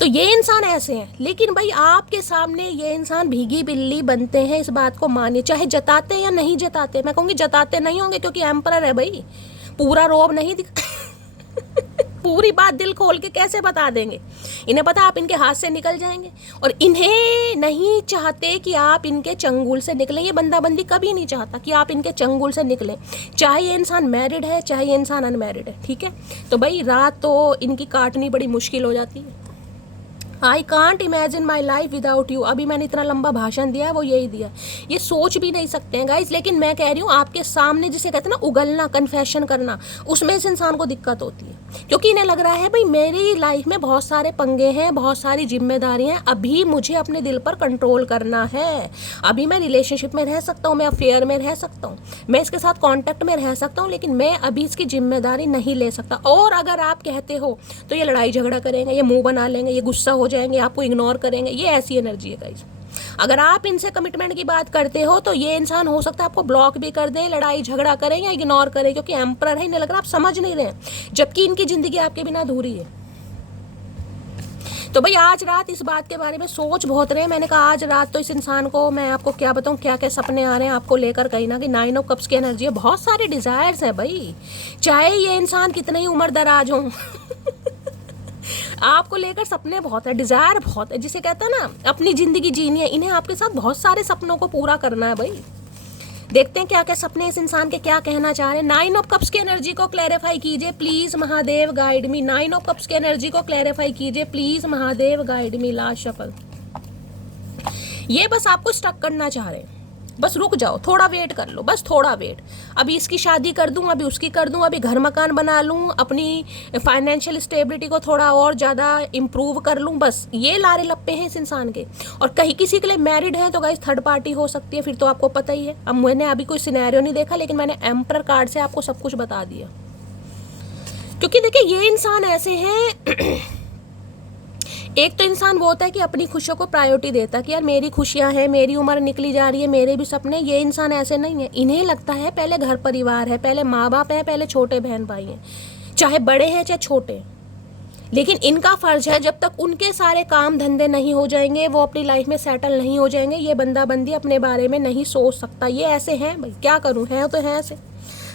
तो ये इंसान ऐसे हैं। लेकिन भाई आपके सामने ये इंसान भीगी बिल्ली बनते हैं, इस बात को मानिए, चाहे जताते या नहीं जताते। मैं कहूँगी जताते नहीं होंगे क्योंकि एम्परर है भाई, पूरा रोब नहीं पूरी बात दिल खोल के कैसे बता देंगे। इन्हें पता आप इनके हाथ से निकल जाएंगे, और इन्हें नहीं चाहते कि आप इनके चंगुल से निकलें। ये बंदाबंदी कभी नहीं चाहता कि आप इनके चंगुल से निकलें, चाहे ये इंसान मैरिड है चाहे ये इंसान अनमैरिड है, ठीक है। तो भाई रात तो इनकी काटनी बड़ी मुश्किल हो जाती है। I can't imagine my life without you. अभी मैंने इतना लंबा भाषण दिया है, वो यही दिया, ये सोच भी नहीं सकते हैं गाइस। लेकिन मैं कह रही हूँ आपके सामने जिसे कहते हैं ना उगलना, कन्फेशन करना, उसमें इस इंसान को दिक्कत होती है, क्योंकि इन्हें लग रहा है भाई मेरी लाइफ में बहुत सारे पंगे हैं, बहुत सारी जिम्मेदारियाँ हैं, अभी मुझे अपने दिल पर कंट्रोल करना है। अभी मैं रिलेशनशिप में रह सकता हूँ, मैं अफेयर में रह सकता हूँ, मैं इसके साथ कॉन्टैक्ट में रह सकता हूँ, लेकिन मैं अभी इसकी जिम्मेदारी नहीं ले सकता। और अगर आप कहते हो तो ये लड़ाई झगड़ा करेंगे, ये मुंह बना लेंगे, ये गुस्सा हो जाएंगे, आपको इग्नोर करेंगे, ये ऐसी एनर्जी है गाइस। अगर आप इनसे कमिटमेंट की बात करते हो तो ये इंसान हो सकता है आपको ब्लॉक भी कर दें, लड़ाई झगड़ा करें या इग्नोर करें, क्योंकि एम्परर है, इन्हें लग रहा है आप समझ नहीं रहे हैं, जबकि इनकी जिंदगी आपके बिना अधूरी है। तो भाई आज रात इस बात के बारे में सोच बहुत रहे। मैंने कहा आज रात तो इस इंसान को मैं आपको क्या बताऊं, क्या क्या सपने आ रहे हैं आपको लेकर, कहीं ना कहीं 9 ऑफ कप्स की एनर्जी है, बहुत सारे डिजायर्स है भाई, चाहे ये इंसान कितने ही उम्र दराज हो आपको लेकर सपने बहुत है, डिजायर बहुत है, जिसे कहते हैं ना अपनी जिंदगी जीनी है, इन्हें आपके साथ बहुत सारे सपनों को पूरा करना है भाई। देखते हैं क्या क्या सपने इस इंसान के क्या कहना चाह रहे हैं। 9 ऑफ कप्स की एनर्जी को क्लैरिफाई कीजिए please Mahadev, guide me. 9 of cups की एनर्जी को क्लैरिफाई कीजिए please Mahadev, guide me. Last shuffle. ये बस आपको स्टक करना चाह रहे हैं, बस रुक जाओ, थोड़ा वेट कर लो, बस थोड़ा वेट। अभी इसकी शादी कर दूं, अभी उसकी कर दूं, अभी घर मकान बना लूं, अपनी फाइनेंशियल स्टेबिलिटी को थोड़ा और ज़्यादा इम्प्रूव कर लूं, बस ये लारे लप्पे हैं इस इंसान के। और कहीं किसी के लिए मैरिड है तो गाइस थर्ड पार्टी हो सकती है, फिर तो आपको पता ही है। अब मैंने अभी कोई सिनेरियो नहीं देखा, लेकिन मैंने एम्परर कार्ड से आपको सब कुछ बता दिया, क्योंकि देखिए ये इंसान ऐसे हैं एक तो इंसान वो होता है कि अपनी खुशियों को प्रायोरिटी देता है कि यार मेरी खुशियां हैं, मेरी उम्र निकली जा रही है, मेरे भी सपने। ये इंसान ऐसे नहीं है, इन्हें लगता है पहले घर परिवार है, पहले माँ बाप है, पहले छोटे बहन भाई हैं, चाहे बड़े हैं चाहे छोटे। लेकिन इनका फर्ज है जब तक उनके सारे काम धंधे नहीं हो जाएंगे, वो अपनी लाइफ में सेटल नहीं हो जाएंगे, ये बंदा बंदी अपने बारे में नहीं सोच सकता। ये ऐसे हैं भाई, क्या करूँ, है तो है ऐसे।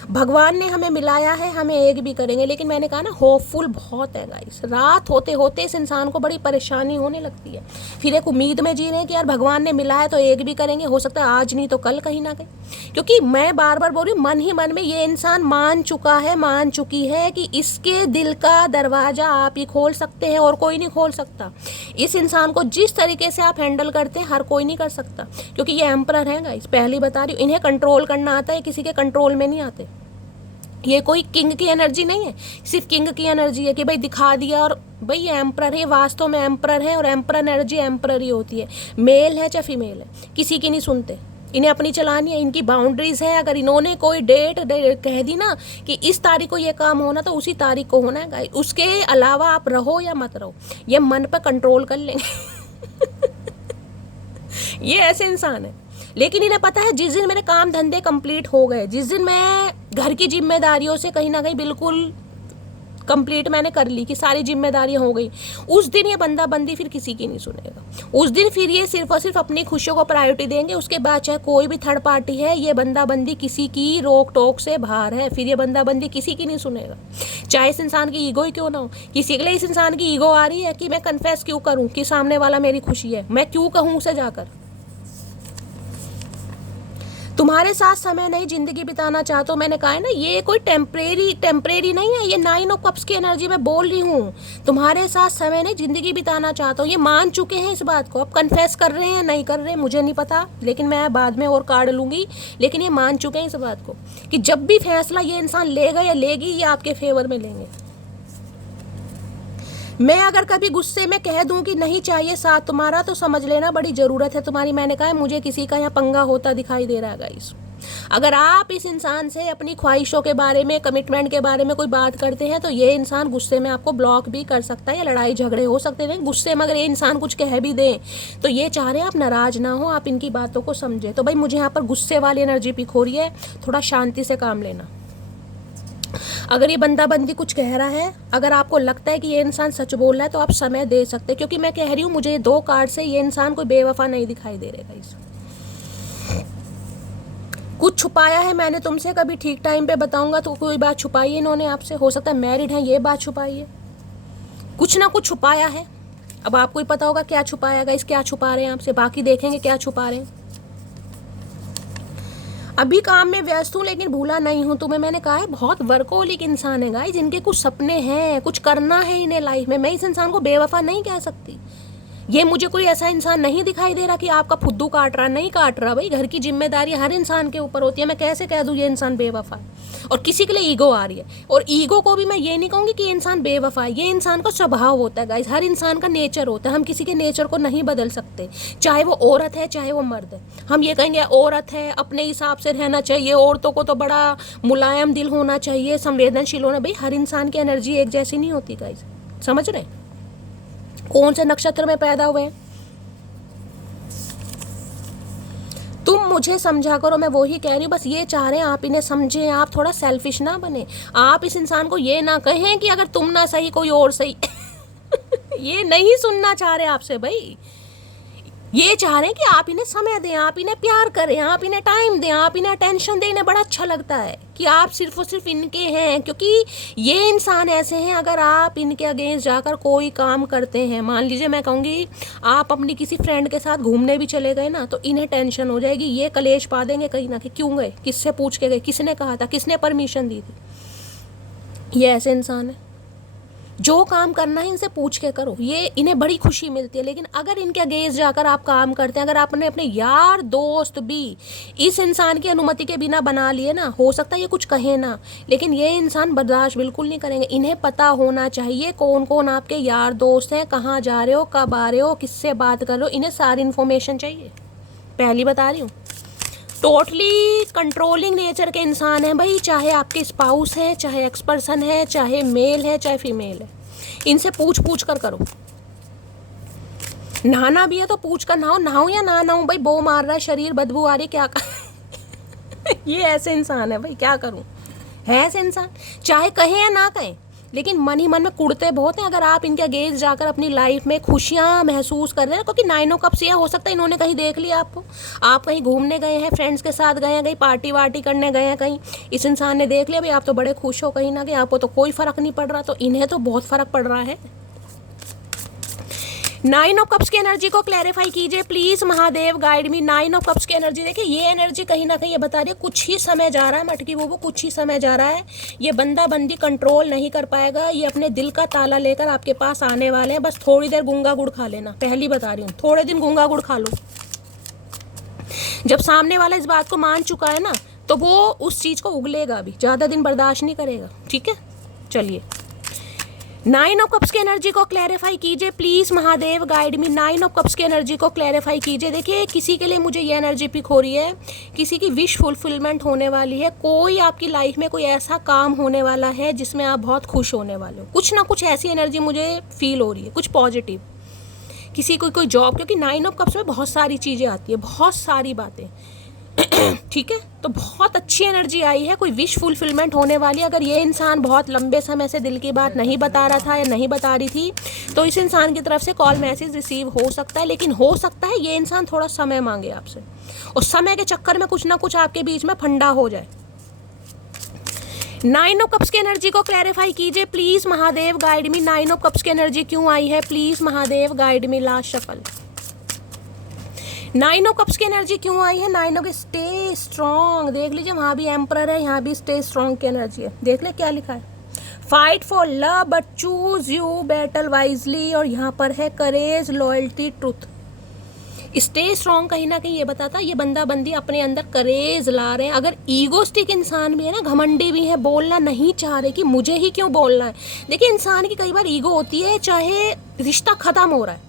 भगवान ने हमें मिलाया है, हमें एक भी करेंगे। लेकिन मैंने कहा ना होपफुल बहुत है गाइस, रात होते होते इस इंसान को बड़ी परेशानी होने लगती है, फिर एक उम्मीद में जी रहे हैं कि यार भगवान ने मिला है तो एक भी करेंगे, हो सकता है आज नहीं तो कल कहीं ना कहीं। क्योंकि मैं बार बार बोल रही हूँ, मन ही मन में ये इंसान मान चुका है, मान चुकी है कि इसके दिल का दरवाजा आप ही खोल सकते हैं और कोई नहीं खोल सकता। इस इंसान को जिस तरीके से आप हैंडल करते हैं हर कोई नहीं कर सकता, क्योंकि ये एम्परर है गाइस, पहली बता रही हूँ, इन्हें कंट्रोल करना आता है, किसी के कंट्रोल में नहीं आते। ये कोई किंग की एनर्जी नहीं है, सिर्फ किंग की एनर्जी है कि भाई दिखा दिया, और भाई ये एम्परर है, वास्तव में एम्परर है, और एम्परर एनर्जी एम्परर ही होती है, मेल है चाहे फीमेल है, किसी की नहीं सुनते, इन्हें अपनी चलानी है, इनकी बाउंड्रीज है। अगर इन्होंने कोई डेट कह दी ना कि इस तारीख को ये काम होना तो उसी तारीख को होना है, उसके अलावा आप रहो या मत रहो, ये मन पर कंट्रोल कर लेंगे ये ऐसे इंसान है। लेकिन इन्हें पता है जिस दिन मेरे काम धंधे कंप्लीट हो गए, जिस दिन मैं घर की जिम्मेदारियों से कहीं ना कहीं बिल्कुल कंप्लीट मैंने कर ली कि सारी जिम्मेदारियां हो गई, उस दिन ये बंदा बंदी फिर किसी की नहीं सुनेगा। उस दिन फिर ये सिर्फ और सिर्फ अपनी खुशियों को प्रायोरिटी देंगे। उसके बाद चाहे कोई भी थर्ड पार्टी है, ये बंदा बंदी किसी की रोक टोक से बाहर है, फिर ये बंदा बंदी किसी की नहीं सुनेगा, चाहे इस इंसान की ईगो ही क्यों ना हो। किसी के लिए इस इंसान की ईगो आ रही है कि मैं कन्फेस क्यों करूँ कि सामने वाला मेरी खुशी है, मैं क्यों कहूँ उसे जाकर तुम्हारे साथ समय नहीं जिंदगी बिताना चाहता हूँ। मैंने कहा है ना ये कोई टेम्परेरी नहीं है, ये 9 ऑफ कप्स की एनर्जी में बोल रही हूँ, तुम्हारे साथ समय नहीं जिंदगी बिताना चाहता हूँ। ये मान चुके हैं इस बात को, अब कन्फेस कर रहे हैं नहीं कर रहे हैं मुझे नहीं पता, लेकिन मैं बाद में और कार्ड लूंगी। लेकिन ये मान चुके हैं इस बात को कि जब भी फैसला ये इंसान लेगा या लेगी, ये आपके फेवर में लेंगे। मैं अगर कभी गुस्से में कह दूं कि नहीं चाहिए साथ तुम्हारा, तो समझ लेना बड़ी ज़रूरत है तुम्हारी। मैंने कहा है मुझे किसी का यहाँ पंगा होता दिखाई दे रहा है गाइस। अगर आप इस इंसान से अपनी ख्वाहिशों के बारे में, कमिटमेंट के बारे में कोई बात करते हैं, तो ये इंसान गुस्से में आपको ब्लॉक भी कर सकता है या लड़ाई झगड़े हो सकते हैं गुस्से में। अगर ये इंसान कुछ कह भी दें तो ये चाह रहे हैं आप नाराज़ ना हो, आप इनकी बातों को समझें। तो भाई मुझे यहाँ पर गुस्से वाली एनर्जी पिक हो रही है, थोड़ा शांति से काम लेना। अगर ये बंदा बंदी कुछ कह रहा है, अगर आपको लगता है कि ये इंसान सच बोल रहा है, तो आप समय दे सकते हैं, क्योंकि मैं कह रही हूँ मुझे 2 कार्ड से ये इंसान कोई बेवफा नहीं दिखाई दे रहेगा। इस कुछ छुपाया है मैंने तुमसे, कभी ठीक टाइम पे बताऊंगा। तो कोई बात छुपाई है इन्होंने आपसे, हो सकता है मैरिड है ये बात छुपाई है, कुछ ना कुछ छुपाया है। अब आपको ही पता होगा क्या छुपाया गाइस, क्या छुपा रहे हैं आपसे, बाकी देखेंगे क्या छुपा रहे हैं। अभी काम में व्यस्त हूँ लेकिन भूला नहीं हूँ तुम्हें। मैंने कहा है बहुत वर्कोलिक इंसान है गाइस, जिनके कुछ सपने हैं, कुछ करना है इन्हें लाइफ में। मैं इस इंसान को बेवफा नहीं कह सकती, ये मुझे कोई ऐसा इंसान नहीं दिखाई दे रहा कि आपका फुद्दू काट रहा, नहीं काट रहा भाई। घर की जिम्मेदारी हर इंसान के ऊपर होती है। मैं कैसे कह दूँ ये इंसान बेवफा है? और किसी के लिए ईगो आ रही है, और ईगो को भी मैं ये नहीं कहूँगी कि ये इंसान बेवफा है। ये इंसान का स्वभाव होता है गाइस, हर इंसान का नेचर होता है। हम किसी के नेचर को नहीं बदल सकते, चाहे वो औरत है चाहे वो मर्द है। हम ये कहेंगे औरत है, अपने हिसाब से रहना चाहिए, औरतों को तो बड़ा मुलायम दिल होना चाहिए, संवेदनशील होना। भाई हर इंसान की एनर्जी एक जैसी नहीं होती गाइस, समझ रहे हैं? कौन से नक्षत्र में पैदा हुए हैं तुम मुझे समझा करो, मैं वो ही कह रही हूँ। बस ये चाह रहे हैं आप इन्हें समझें, आप थोड़ा सेल्फिश ना बने। आप इस इंसान को ये ना कहें कि अगर तुम ना सही कोई और सही ये नहीं सुनना चाह रहे आपसे भाई। ये चाह रहे हैं कि आप इन्हें समय दें, आप इन्हें प्यार करें, आप इन्हें टाइम दें, आप इन्हें अटेंशन दें। इन्हें बड़ा अच्छा लगता है कि आप सिर्फ और सिर्फ इनके हैं, क्योंकि ये इंसान ऐसे हैं, अगर आप इनके अगेंस्ट जाकर कोई काम करते हैं, मान लीजिए मैं कहूँगी आप अपनी किसी फ्रेंड के साथ घूमने भी चले गए ना, तो इन्हें टेंशन हो जाएगी। ये कलेश पा देंगे कहीं ना, कि क्यों गए, किससे पूछ के गए, किसने कहा था, किसने परमिशन दी थी। ये ऐसे इंसान है। जो काम करना है इनसे पूछ के करो, ये इन्हें बड़ी खुशी मिलती है। लेकिन अगर इनके अगेंस्ट जाकर आप काम करते हैं, अगर आपने अपने यार दोस्त भी इस इंसान की अनुमति के बिना बना लिए ना, हो सकता है ये कुछ कहे ना, लेकिन ये इंसान बर्दाश्त बिल्कुल नहीं करेंगे। इन्हें पता होना चाहिए कौन कौन आपके यार दोस्त हैं, कहाँ जा रहे हो, कब आ रहे हो, किससे बात कर रहे हो, इन्हें सारी इन्फॉर्मेशन चाहिए। पहली बता रही हूँ, टोटली कंट्रोलिंग नेचर के इंसान हैं भाई, चाहे आपके स्पाउस हैं, चाहे एक्स पर्सन है, चाहे मेल है, चाहे फीमेल है। इनसे पूछ पूछ कर करो। नहाना भी है तो पूछ कर नहाओ, नहाऊं या ना नहाऊं भाई, बो मार रहा है शरीर, बदबू आ रही है, क्या कर ये ऐसे इंसान है भाई, क्या करूं? है ऐसे इंसान, चाहे कहें या ना कहें, लेकिन मन ही मन में कुड़ते बहुत हैं। अगर आप इनके अगेंस्ट जाकर अपनी लाइफ में खुशियां महसूस कर रहे हैं, क्योंकि 9 ऑफ कप्स, हो सकता है इन्होंने कहीं देख लिया आपको, आप कहीं घूमने गए हैं, फ्रेंड्स के साथ गए हैं, कहीं पार्टी वार्टी करने गए हैं, कहीं इस इंसान ने देख लिया भाई आप तो बड़े खुश हो, कहीं ना कहीं आपको तो कोई फर्क नहीं पड़ रहा, तो इन्हें तो बहुत फर्क पड़ रहा है। 9 ऑफ कप्स की एनर्जी को क्लैरिफाई कीजिए please, Mahadev guide me. 9 of cups की एनर्जी देखिए, ये एनर्जी कहीं ना कहीं ये बता रही है कुछ ही समय जा रहा है मटकी वो कुछ ही समय जा रहा है। ये बंदा बंदी कंट्रोल नहीं कर पाएगा, ये अपने दिल का ताला लेकर आपके पास आने वाले हैं। बस थोड़ी देर गूंगा गुड़ खा लेना, पहली बता रही हूँ, थोड़े दिन गूंगा गुड़ खा लो। जब सामने वाला इस बात को मान चुका है ना, तो वो उस चीज को उगलेगा भी, ज्यादा दिन बर्दाश्त नहीं करेगा, ठीक है? चलिए, 9 ऑफ कप्स की एनर्जी को क्लैरिफाई कीजिए please, Mahadev guide me. 9 of cups की एनर्जी को क्लैरिफाई कीजिए। देखिए, किसी के लिए मुझे ये एनर्जी पिक हो रही है, किसी की विश फुलफिलमेंट होने वाली है, कोई आपकी लाइफ में कोई ऐसा काम होने वाला है जिसमें आप बहुत खुश होने वाले हो। कुछ ना कुछ ऐसी एनर्जी मुझे फील हो रही है, कुछ पॉजिटिव। किसी को कोई जॉब, क्योंकि 9 ऑफ कप्स में बहुत सारी चीज़ें आती है, बहुत सारी बातें ठीक है, तो बहुत अच्छी एनर्जी आई है, कोई विश फुलफिलमेंट होने वाली है। अगर ये इंसान बहुत लंबे समय से दिल की बात नहीं बता रहा था या नहीं बता रही थी, तो इस इंसान की तरफ से कॉल मैसेज रिसीव हो सकता है, लेकिन हो सकता है ये इंसान थोड़ा समय मांगे आपसे, और समय के चक्कर में कुछ ना कुछ आपके बीच में फंडा हो जाए। 9 ऑफ कप्स की एनर्जी को क्लैरिफाई कीजिए please, Mahadev guide me. 9 of cups की एनर्जी क्यों आई है please, Mahadev guide me. Last shuffle, 9 of cups की एनर्जी क्यों आई है? 9 ऑफ स्टे स्ट्रॉन्ग, देख लीजिए, वहाँ भी एम्परर है, यहाँ भी स्टे स्ट्रॉन्ग की एनर्जी है। देख ले क्या लिखा है, fight for love but choose you battle wisely, और यहाँ पर है करेज, लॉयल्टी, ट्रुथ। स्टे स्ट्रॉन्ग कहीं ना कहीं ये बताता है ये बंदा बंदी अपने अंदर करेज ला रहे हैं। अगर ईगोस्टिक इंसान भी है ना, घमंडी भी है, बोलना नहीं चाह रहे कि मुझे ही क्यों बोलना है। देखिए, इंसान की कई बार ईगो होती है, चाहे रिश्ता खत्म हो रहा है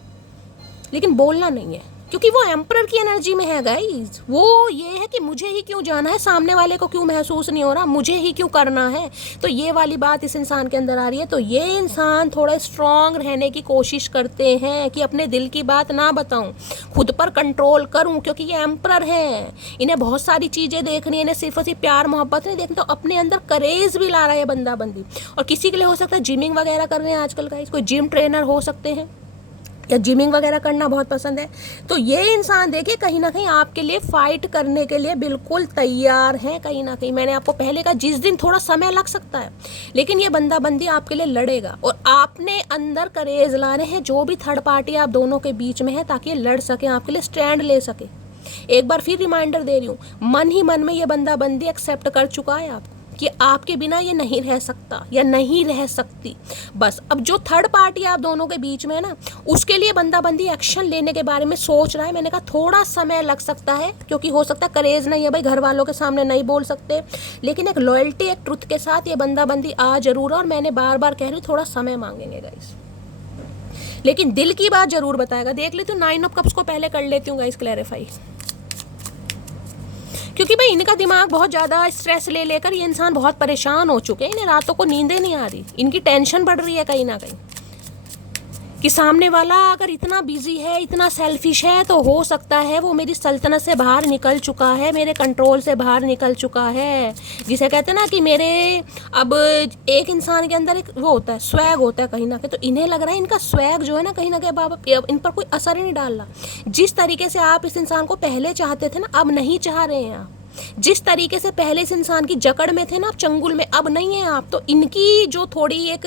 लेकिन बोलना नहीं है, क्योंकि वो एम्परर की एनर्जी में है गाइज। वो ये है कि मुझे ही क्यों जाना है, सामने वाले को क्यों महसूस नहीं हो रहा, मुझे ही क्यों करना है। तो ये वाली बात इस इंसान के अंदर आ रही है। तो ये इंसान थोड़ा स्ट्रांग रहने की कोशिश करते हैं कि अपने दिल की बात ना बताऊं, खुद पर कंट्रोल करूं, क्योंकि ये एम्परर हैं, इन्हें बहुत सारी चीज़ें देखनी है, इन्हें सिर्फ और सिर्फ प्यार मोहब्बत नहीं देखना। तो अपने अंदर करेज भी ला रहा है बंदा बंदी। और किसी के लिए हो सकता है जिमिंग वगैरह कर रहे हैं आजकल गाइज, कोई जिम ट्रेनर हो सकते हैं, या जिमिंग वगैरह करना बहुत पसंद है। तो ये इंसान देखिए कहीं ना कहीं आपके लिए फाइट करने के लिए बिल्कुल तैयार है। कहीं ना कहीं मैंने आपको पहले कहा, जिस दिन थोड़ा समय लग सकता है, लेकिन ये बंदा बंदी आपके लिए लड़ेगा, और आपने अंदर करेज लाने हैं, जो भी थर्ड पार्टी आप दोनों के बीच में है, ताकि ये लड़ सके, आपके लिए स्टैंड ले सके। एक बार फिर रिमाइंडर दे रही हूँ, मन ही मन में ये बंदा बंदी एक्सेप्ट कर चुका है आपको, कि आपके बिना ये नहीं रह सकता या नहीं रह सकती। बस अब जो थर्ड पार्टी आप दोनों के बीच में है ना, उसके लिए बंदा बंदी एक्शन लेने के बारे में सोच रहा है। मैंने कहा थोड़ा समय लग सकता है, क्योंकि हो सकता है करेज नहीं है भाई, घर वालों के सामने नहीं बोल सकते, लेकिन एक लॉयल्टी, एक ट्रुथ के साथ ये बंदा बंदी आ जरूर। और मैंने बार बार कह रही हूँ थोड़ा समय मांगेंगे गाइस, लेकिन दिल की बात जरूर बताएगा। देख लेती हूँ 9 ऑफ कप्स को पहले कर लेती हूँ गाइस क्लैरिफाई, क्योंकि भाई इनका दिमाग बहुत ज़्यादा स्ट्रेस ले लेकर ये इंसान बहुत परेशान हो चुके हैं। इन्हें रातों को नींदें नहीं आ रही, इनकी टेंशन बढ़ रही है कहीं ना कहीं कि सामने वाला अगर इतना बिजी है, इतना सेल्फिश है, तो हो सकता है वो मेरी सल्तनत से बाहर निकल चुका है, मेरे कंट्रोल से बाहर निकल चुका है। जिसे कहते हैं ना कि मेरे अब एक इंसान के अंदर एक वो होता है, स्वैग होता है कहीं ना कहीं, तो इन्हें लग रहा है इनका स्वैग जो है ना कहीं ना कहीं बाबा इन पर कोई असर ही नहीं डाल रहा। जिस तरीके से आप इस इंसान को पहले चाहते थे ना, अब नहीं चाह रहे हैं आप। जिस तरीके से पहले इस इंसान की जकड़ में थे ना, आप चंगुल में, अब नहीं है आप। तो इनकी जो थोड़ी एक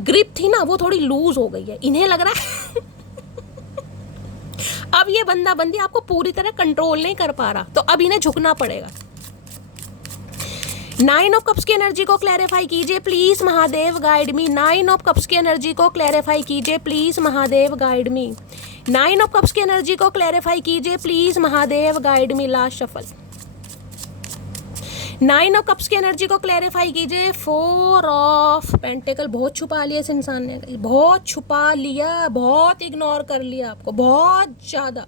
ग्रिप थी ना, वो थोड़ी लूज हो गई है। इन्हें लग रहा है अब ये बंदा बंदी आपको पूरी तरह कंट्रोल नहीं कर पा रहा, तो अब इन्हें झुकना पड़ेगा। 9 ऑफ कप्स की एनर्जी को क्लैरिफाई कीजिए please Mahadev, guide me. 9 of cups की एनर्जी को क्लैरिफाई कीजिए please Mahadev, guide me. 9 of cups की एनर्जी को क्लैरिफाई कीजिए please Mahadev, guide me. Last shuffle. 9 of cups की एनर्जी को क्लैरिफाई कीजिए। 4 ऑफ पेंटिकल। बहुत छुपा लिया इस इंसान ने, बहुत छुपा लिया, बहुत इग्नोर कर लिया आपको, बहुत ज़्यादा।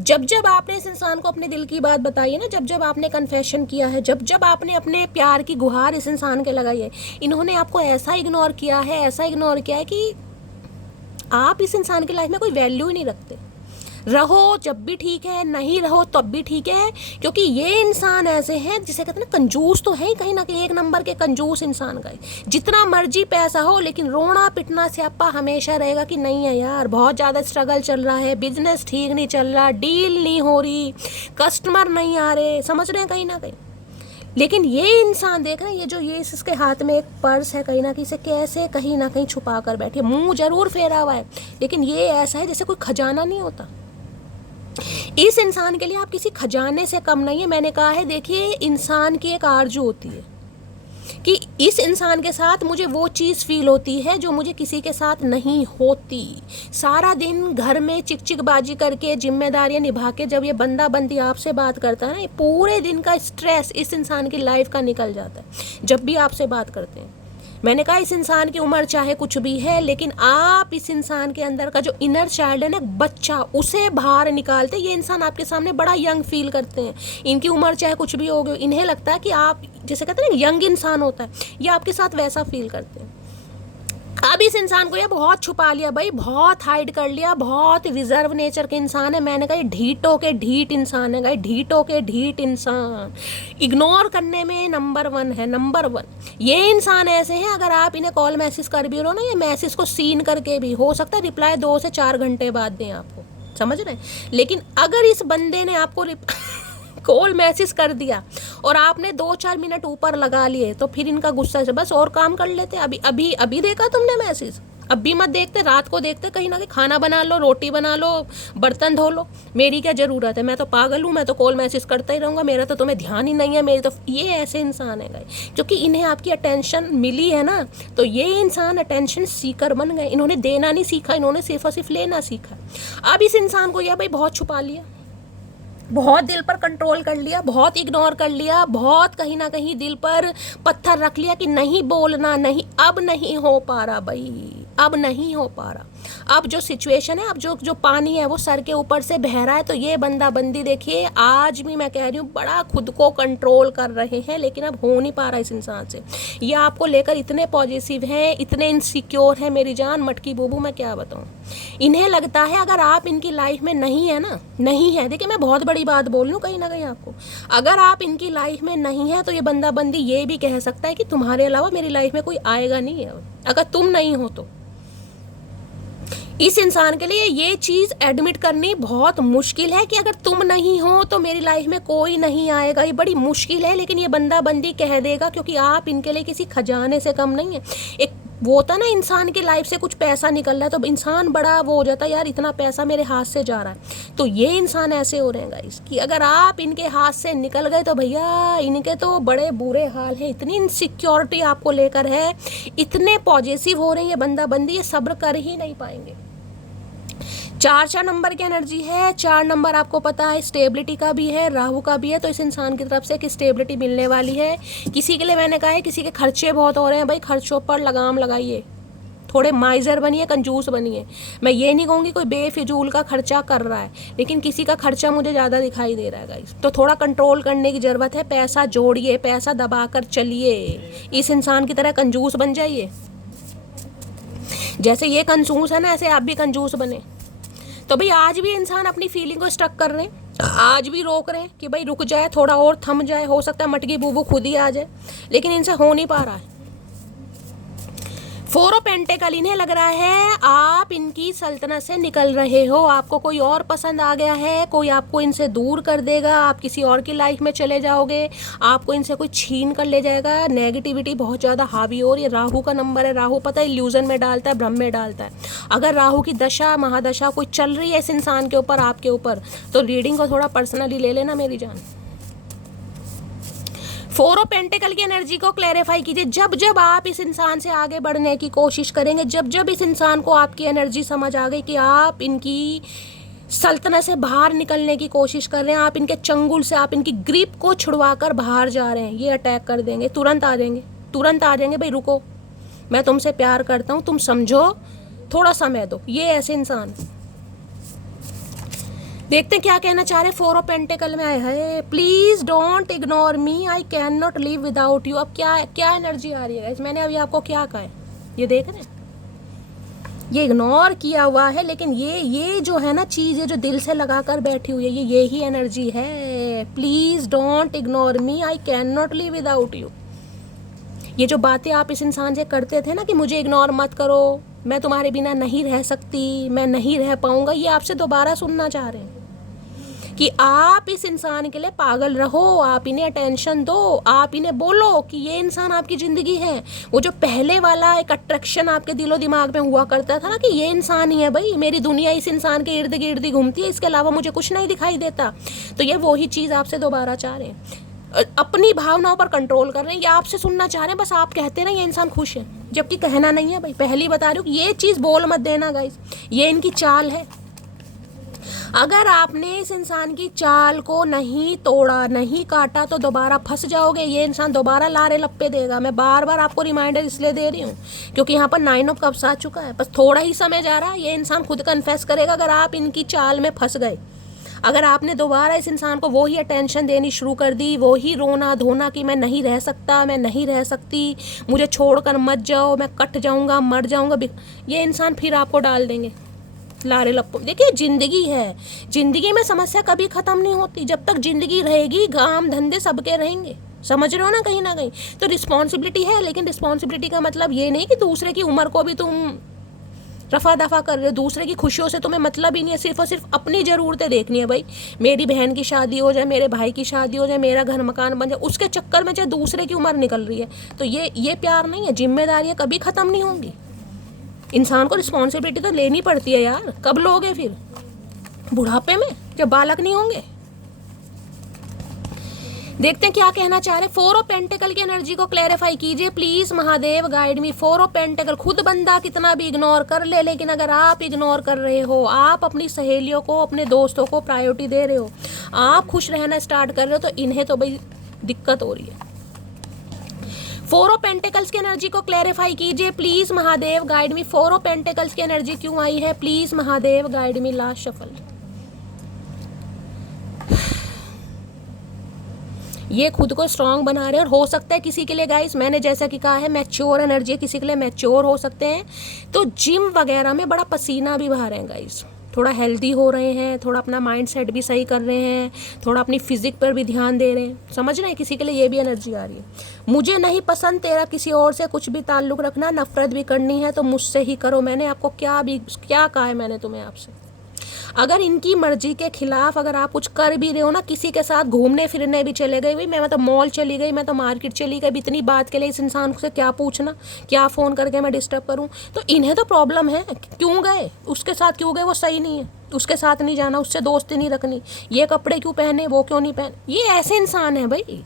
जब जब आपने इस इंसान को अपने दिल की बात बताई है ना, जब जब आपने कन्फेशन किया है, जब जब आपने अपने प्यार की गुहार इस इंसान के लगाई है, इन्होंने आपको ऐसा इग्नोर किया है, ऐसा इग्नोर किया है कि आप इस इंसान की लाइफ में कोई वैल्यू ही नहीं रखते। रहो जब भी ठीक है, नहीं रहो तब भी ठीक है, क्योंकि ये इंसान ऐसे हैं जिसे कहते हैं ना कंजूस तो है ही कहीं ना कहीं, एक नंबर के कंजूस इंसान का। जितना मर्जी पैसा हो, लेकिन रोना पिटना स्यापा हमेशा रहेगा कि नहीं है यार, बहुत ज़्यादा स्ट्रगल चल रहा है, बिजनेस ठीक नहीं चल रहा, डील नहीं हो रही, कस्टमर नहीं आ रहे, समझ रहे हैं कहीं ना कहीं। लेकिन ये इंसान देख रहे हैं, ये जो ये इसके हाथ में एक पर्स है, कहीं ना कहीं से कैसे कहीं ना कहीं छुपा कर बैठे, मुंह जरूर फेरा हुआ है, लेकिन ये ऐसा है जैसे कोई खजाना नहीं होता। इस इंसान के लिए आप किसी खजाने से कम नहीं है। मैंने कहा है, देखिए इंसान की एक आरजू होती है कि इस इंसान के साथ मुझे वो चीज़ फील होती है जो मुझे किसी के साथ नहीं होती। सारा दिन घर में चिकचिकबाजी करके, जिम्मेदारियां निभा के जब ये बंदा बंदी आपसे बात करता है ना, ये पूरे दिन का स्ट्रेस इस इंसान की लाइफ का निकल जाता है जब भी आपसे बात करते हैं। मैंने कहा इस इंसान की उम्र चाहे कुछ भी है, लेकिन आप इस इंसान के अंदर का जो इनर चाइल्ड है ना, बच्चा, उसे बाहर निकालते। ये इंसान आपके सामने बड़ा यंग फील करते हैं। इनकी उम्र चाहे कुछ भी हो गई, इन्हें लगता है कि आप जैसे कहते हैं ना यंग इंसान होता है, ये आपके साथ वैसा फील करते हैं। अब इस इंसान को ये बहुत छुपा लिया भाई, बहुत हाइड कर लिया, बहुत रिजर्व नेचर के इंसान है। मैंने कहा ये ढीठों के ढीठ इंसान है भाई, ढीठों के ढीठ इंसान, इग्नोर करने में नंबर 1 है, नंबर 1। ये इंसान ऐसे हैं, अगर आप इन्हें कॉल मैसेज कर भी रहो ना, ये मैसेज को सीन करके भी हो सकता है रिप्लाई 2 से 4 घंटे बाद दें आपको, समझ रहे हैं। लेकिन अगर इस बंदे ने आपको कॉल मैसेज कर दिया और आपने 2-4 मिनट ऊपर लगा लिए, तो फिर इनका गुस्सा से बस और काम कर लेते। अभी देखा तुमने मैसेज, अब भी मत देखते, रात को देखते, कहीं ना कहीं खाना बना लो, रोटी बना लो, बर्तन धो लो, मेरी क्या ज़रूरत है, मैं तो पागल हूँ, मैं तो कॉल मैसेज करता ही रहूँगा, मेरा तो तुम्हें ध्यान ही नहीं है मेरी तो। ये ऐसे इंसान है गए, क्योंकि इन्हें आपकी अटेंशन मिली है ना, तो ये इंसान अटेंशन सीकर बन गए। इन्होंने देना नहीं सीखा, इन्होंने सिर्फ और सिर्फ लेना सीखा। अब इस इंसान को यह भाई बहुत छुपा लिया, बहुत दिल पर कंट्रोल कर लिया, बहुत इग्नोर कर लिया, बहुत कहीं ना कहीं दिल पर पत्थर रख लिया कि नहीं बोलना, नहीं, अब नहीं हो पा रहा भाई, अब नहीं हो पा रहा। अब जो सिचुएशन है, अब जो पानी है वो सर के ऊपर से बह रहा है, तो ये बंदा बंदी देखिए आज भी मैं कह रही हूँ बड़ा खुद को कंट्रोल कर रहे हैं, लेकिन अब हो नहीं पा रहा इस इंसान से। ये आपको लेकर इतने पॉजिटिव हैं, इतने इनसिक्योर हैं मेरी जान मटकी बूबू, मैं क्या बताऊँ। इन्हें लगता है अगर आप इनकी लाइफ में नहीं है ना, नहीं है, देखिए मैं बहुत बड़ी बात बोल लूँ कहीं ना कहीं आपको, अगर आप इनकी लाइफ में नहीं है तो ये बंदा बंदी ये भी कह सकता है कि तुम्हारे अलावा मेरी लाइफ में कोई आएगा नहीं है, अगर तुम नहीं हो तो। इस इंसान के लिए ये चीज़ एडमिट करनी बहुत मुश्किल है कि अगर तुम नहीं हो तो मेरी लाइफ में कोई नहीं आएगा, ये बड़ी मुश्किल है, लेकिन ये बंदा बंदी कह देगा, क्योंकि आप इनके लिए किसी खजाने से कम नहीं है। एक वो होता ना इंसान की लाइफ से कुछ पैसा निकल रहा है तो इंसान बड़ा वो हो जाता है, यार इतना पैसा मेरे हाथ से जा रहा है। तो ये इंसान ऐसे हो रहे हैं गाइस कि अगर आप इनके हाथ से निकल गए तो भैया इनके तो बड़े बुरे हाल हैं। इतनी इनसिक्योरिटी आपको लेकर है, इतने पॉजिटिव हो रहे हैं ये बंदा बंदी, ये सब्र कर ही नहीं पाएंगे। 4 नंबर की एनर्जी है। 4 नंबर आपको पता है स्टेबिलिटी का भी है, राहु का भी है। तो इस इंसान की तरफ से एक स्टेबिलिटी मिलने वाली है। किसी के लिए मैंने कहा है किसी के खर्चे बहुत हो रहे हैं, भाई खर्चों पर लगाम लगाइए, थोड़े माइजर बनिए, कंजूस बनिए। मैं ये नहीं कहूँगी कोई बेफिजूल का खर्चा कर रहा है, लेकिन किसी का खर्चा मुझे ज़्यादा दिखाई दे रहा है गाइस, तो थोड़ा कंट्रोल करने की ज़रूरत है। पैसा जोड़िए, पैसा दबा कर चलिए, इस इंसान की तरह कंजूस बन जाइए। जैसे ये कंजूस है ना, ऐसे आप भी कंजूस बने। तो भाई आज भी इंसान अपनी फीलिंग को स्टक कर रहे हैं, आज भी रोक रहे हैं कि भाई रुक जाए, थोड़ा और थम जाए, हो सकता है मटकी बूबू खुद ही आ जाए, लेकिन इनसे हो नहीं पा रहा है। 4 ऑफ पेंटिकल, इन्हें लग रहा है आप इनकी सल्तनत से निकल रहे हो, आपको कोई और पसंद आ गया है, कोई आपको इनसे दूर कर देगा, आप किसी और की लाइफ में चले जाओगे, आपको इनसे कोई छीन कर ले जाएगा। नेगेटिविटी बहुत ज़्यादा हावी हो रही है। राहु का नंबर है, राहु पता है इल्यूजन में डालता है, भ्रम में डालता है। अगर राहु की दशा महादशा कोई चल रही है इस इंसान के ऊपर, आपके ऊपर, तो रीडिंग को थोड़ा पर्सनली ले लेना मेरी जान। 4 ऑफ पेंटिकल की एनर्जी को क्लैरिफाई कीजिए। जब जब आप इस इंसान से आगे बढ़ने की कोशिश करेंगे, जब जब इस इंसान को आपकी एनर्जी समझ आ गई कि आप इनकी सल्तनत से बाहर निकलने की कोशिश कर रहे हैं, आप इनके चंगुल से, आप इनकी ग्रिप को छुड़वा कर बाहर जा रहे हैं, ये अटैक कर देंगे, तुरंत आ जाएंगे, तुरंत आ जाएंगे। भाई रुको, मैं तुमसे प्यार करता हूँ, तुम समझो, थोड़ा समय दो। ये ऐसे इंसान, देखते हैं क्या कहना चाह रहे। 4 ऑफ पेंटिकल में आए हैं, please don't ignore me, I can not live without you. अब क्या एनर्जी आ रही है, मैंने अभी आपको क्या कहा है, ये देख रहे हैं, ये इग्नोर किया हुआ है, लेकिन ये जो है ना चीज़, ये जो दिल से लगा कर बैठी हुई है, ये ही एनर्जी है। Please don't ignore me, I can not live without you. ये जो बातें आप इस इंसान से करते थे ना कि मुझे इग्नोर मत करो, मैं तुम्हारे बिना नहीं रह सकती, मैं नहीं रह पाऊंगा, ये आपसे दोबारा सुनना चाह रहे हैं कि आप इस इंसान के लिए पागल रहो, आप इन्हें अटेंशन दो, आप इन्हें बोलो कि ये इंसान आपकी ज़िंदगी है। वो जो पहले वाला एक अट्रैक्शन आपके दिलो दिमाग में हुआ करता था ना कि ये इंसान ही है भाई, मेरी दुनिया इस इंसान के इर्द गिर्द ही घूमती है, इसके अलावा मुझे कुछ नहीं दिखाई देता, तो ये वही चीज़ आपसे दोबारा चाह रहे हैं। अपनी भावनाओं पर कंट्रोल कर रहे हैं, ये आपसे सुनना चाह रहे हैं, बस आप कहते ना ये इंसान खुश है, जबकि कहना नहीं है भाई। पहली बता रही हूँ कि ये चीज़ बोल मत देना गाइस, ये इनकी चाल है। अगर आपने इस इंसान की चाल को नहीं तोड़ा, नहीं काटा, तो दोबारा फंस जाओगे। ये इंसान दोबारा लारे लप्पे देगा। मैं बार बार आपको रिमाइंडर इसलिए दे रही हूँ क्योंकि यहाँ पर 9 ऑफ कप्स आ चुका है, बस थोड़ा ही समय जा रहा है, ये इंसान खुद कन्फेस करेगा अगर आप इनकी चाल में फंस गए। अगर आपने दोबारा इस इंसान को वो ही अटेंशन देनी शुरू कर दी, वो ही रोना धोना कि मैं नहीं रह सकता, मैं नहीं रह सकती, मुझे छोड़कर मत जाओ, मैं कट जाऊँगा, मर जाऊँगा, ये इंसान फिर आपको डाल देंगे लारे लप्पो। देखिए जिंदगी है, जिंदगी में समस्या कभी खत्म नहीं होती, जब तक जिंदगी रहेगी काम धंधे सबके रहेंगे, समझ रहे हो ना कहीं कहीं। तो रिस्पॉन्सिबिलिटी है, लेकिन रिस्पॉन्सिबिलिटी का मतलब ये नहीं कि दूसरे की उम्र को भी तुम रफा दफा कर रहे हो, दूसरे की खुशियों से तुम्हें मतलब ही नहीं है, सिर्फ और सिर्फ अपनी ज़रूरतें देखनी है। भाई मेरी बहन की शादी हो जाए, मेरे भाई की शादी हो जाए, मेरा घर मकान बन जाए, उसके चक्कर में चाहे दूसरे की उम्र निकल रही है, तो ये प्यार नहीं है। जिम्मेदारियाँ कभी ख़त्म नहीं होंगी, इंसान को रिस्पॉन्सिबिलिटी तो लेनी पड़ती है यार। कब लोगे फिर, बुढ़ापे में, जब बालक नहीं होंगे। देखते हैं क्या कहना चाह रहे। 4 ऑफ पेंटिकल की एनर्जी को क्लैरिफाई कीजिए please Mahadev, guide me. 4 of pentacle, खुद बंदा कितना भी इग्नोर कर ले, लेकिन अगर आप इग्नोर कर रहे हो, आप अपनी सहेलियों को, अपने दोस्तों को प्रायोरिटी दे रहे हो, आप खुश रहना स्टार्ट कर रहे हो, तो इन्हें तो भाई दिक्कत हो रही है। 4 ऑफ पेंटिकल्स की एनर्जी को क्लैरिफाई कीजिए please Mahadev, guide me. 4 of pentacles की एनर्जी क्यों आई है, please Mahadev, guide me. Last shuffle. ये खुद को स्ट्रांग बना रहे हैं, और हो सकता है किसी के लिए गाइस, मैंने जैसा कि कहा है मैच्योर एनर्जी है, किसी के लिए मैच्योर हो सकते हैं, तो जिम वगैरह में बड़ा पसीना भी बहा रहे हैं गाइस, थोड़ा हेल्दी हो रहे हैं, थोड़ा अपना माइंड सेट भी सही कर रहे हैं, थोड़ा अपनी फिजिक पर भी ध्यान दे रहे हैं, समझ रहे हैं। किसी के लिए ये भी एनर्जी आ रही है। मुझे नहीं पसंद तेरा किसी और से कुछ भी ताल्लुक़ रखना, नफरत भी करनी है तो मुझसे ही करो। मैंने आपको क्या कहा है मैंने तुम्हें आपसे। अगर इनकी मर्जी के खिलाफ अगर आप कुछ कर भी रहे हो ना, किसी के साथ घूमने फिरने भी चले गए, भाई मैं तो मॉल चली गई, मैं तो मार्केट चली गई, इतनी बात के लिए इस इंसान से क्या पूछना, क्या फ़ोन करके मैं डिस्टर्ब करूँ। तो इन्हें तो प्रॉब्लम है, क्यों गए उसके साथ, क्यों गए, वो सही नहीं है, उसके साथ नहीं जाना, उससे दोस्ती नहीं रखनी, ये कपड़े क्यों पहने, वो क्यों नहीं पहने। ये ऐसे इंसान है भाई।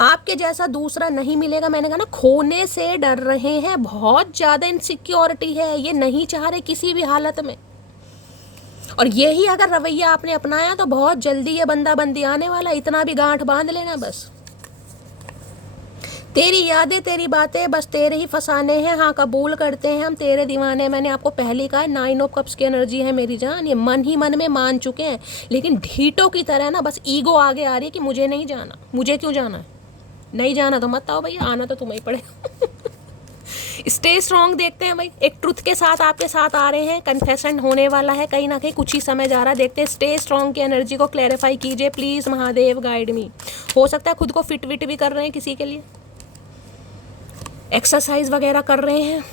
आपके जैसा दूसरा नहीं मिलेगा। मैंने कहा ना, खोने से डर रहे हैं, बहुत ज़्यादा इनसिक्योरिटी है, ये नहीं चाह रहे किसी भी हालत में। और यही अगर रवैया आपने अपनाया तो बहुत जल्दी ये बंदा बंदी आने वाला। इतना भी गांठ बांध लेना बस। तेरी यादें तेरी बातें बस तेरे ही फसाने हैं, हाँ कबूल करते हैं हम तेरे दीवाने। मैंने आपको पहले कहा, 9 ऑफ कप्स की एनर्जी है मेरी जान। ये मन ही मन में मान चुके हैं, लेकिन ढीटों की तरह ना बस ईगो आगे आ रही है कि मुझे नहीं जाना, मुझे क्यों जाना है, नहीं जाना तो मत आओ भैया, आना तो तुम्हें ही पड़ेगा। Stay strong. देखते हैं भाई, एक ट्रुथ के साथ आपके साथ आ रहे हैं, कन्फेशन होने वाला है कहीं ना कहीं, कुछ ही समय जा रहा है। देखते हैं, स्टे स्ट्रॉन्ग की एनर्जी को क्लैरिफाई कीजिए प्लीज़, महादेव गाइड मी। हो सकता है खुद को फिट विट भी कर रहे हैं, किसी के लिए एक्सरसाइज वगैरह कर रहे हैं।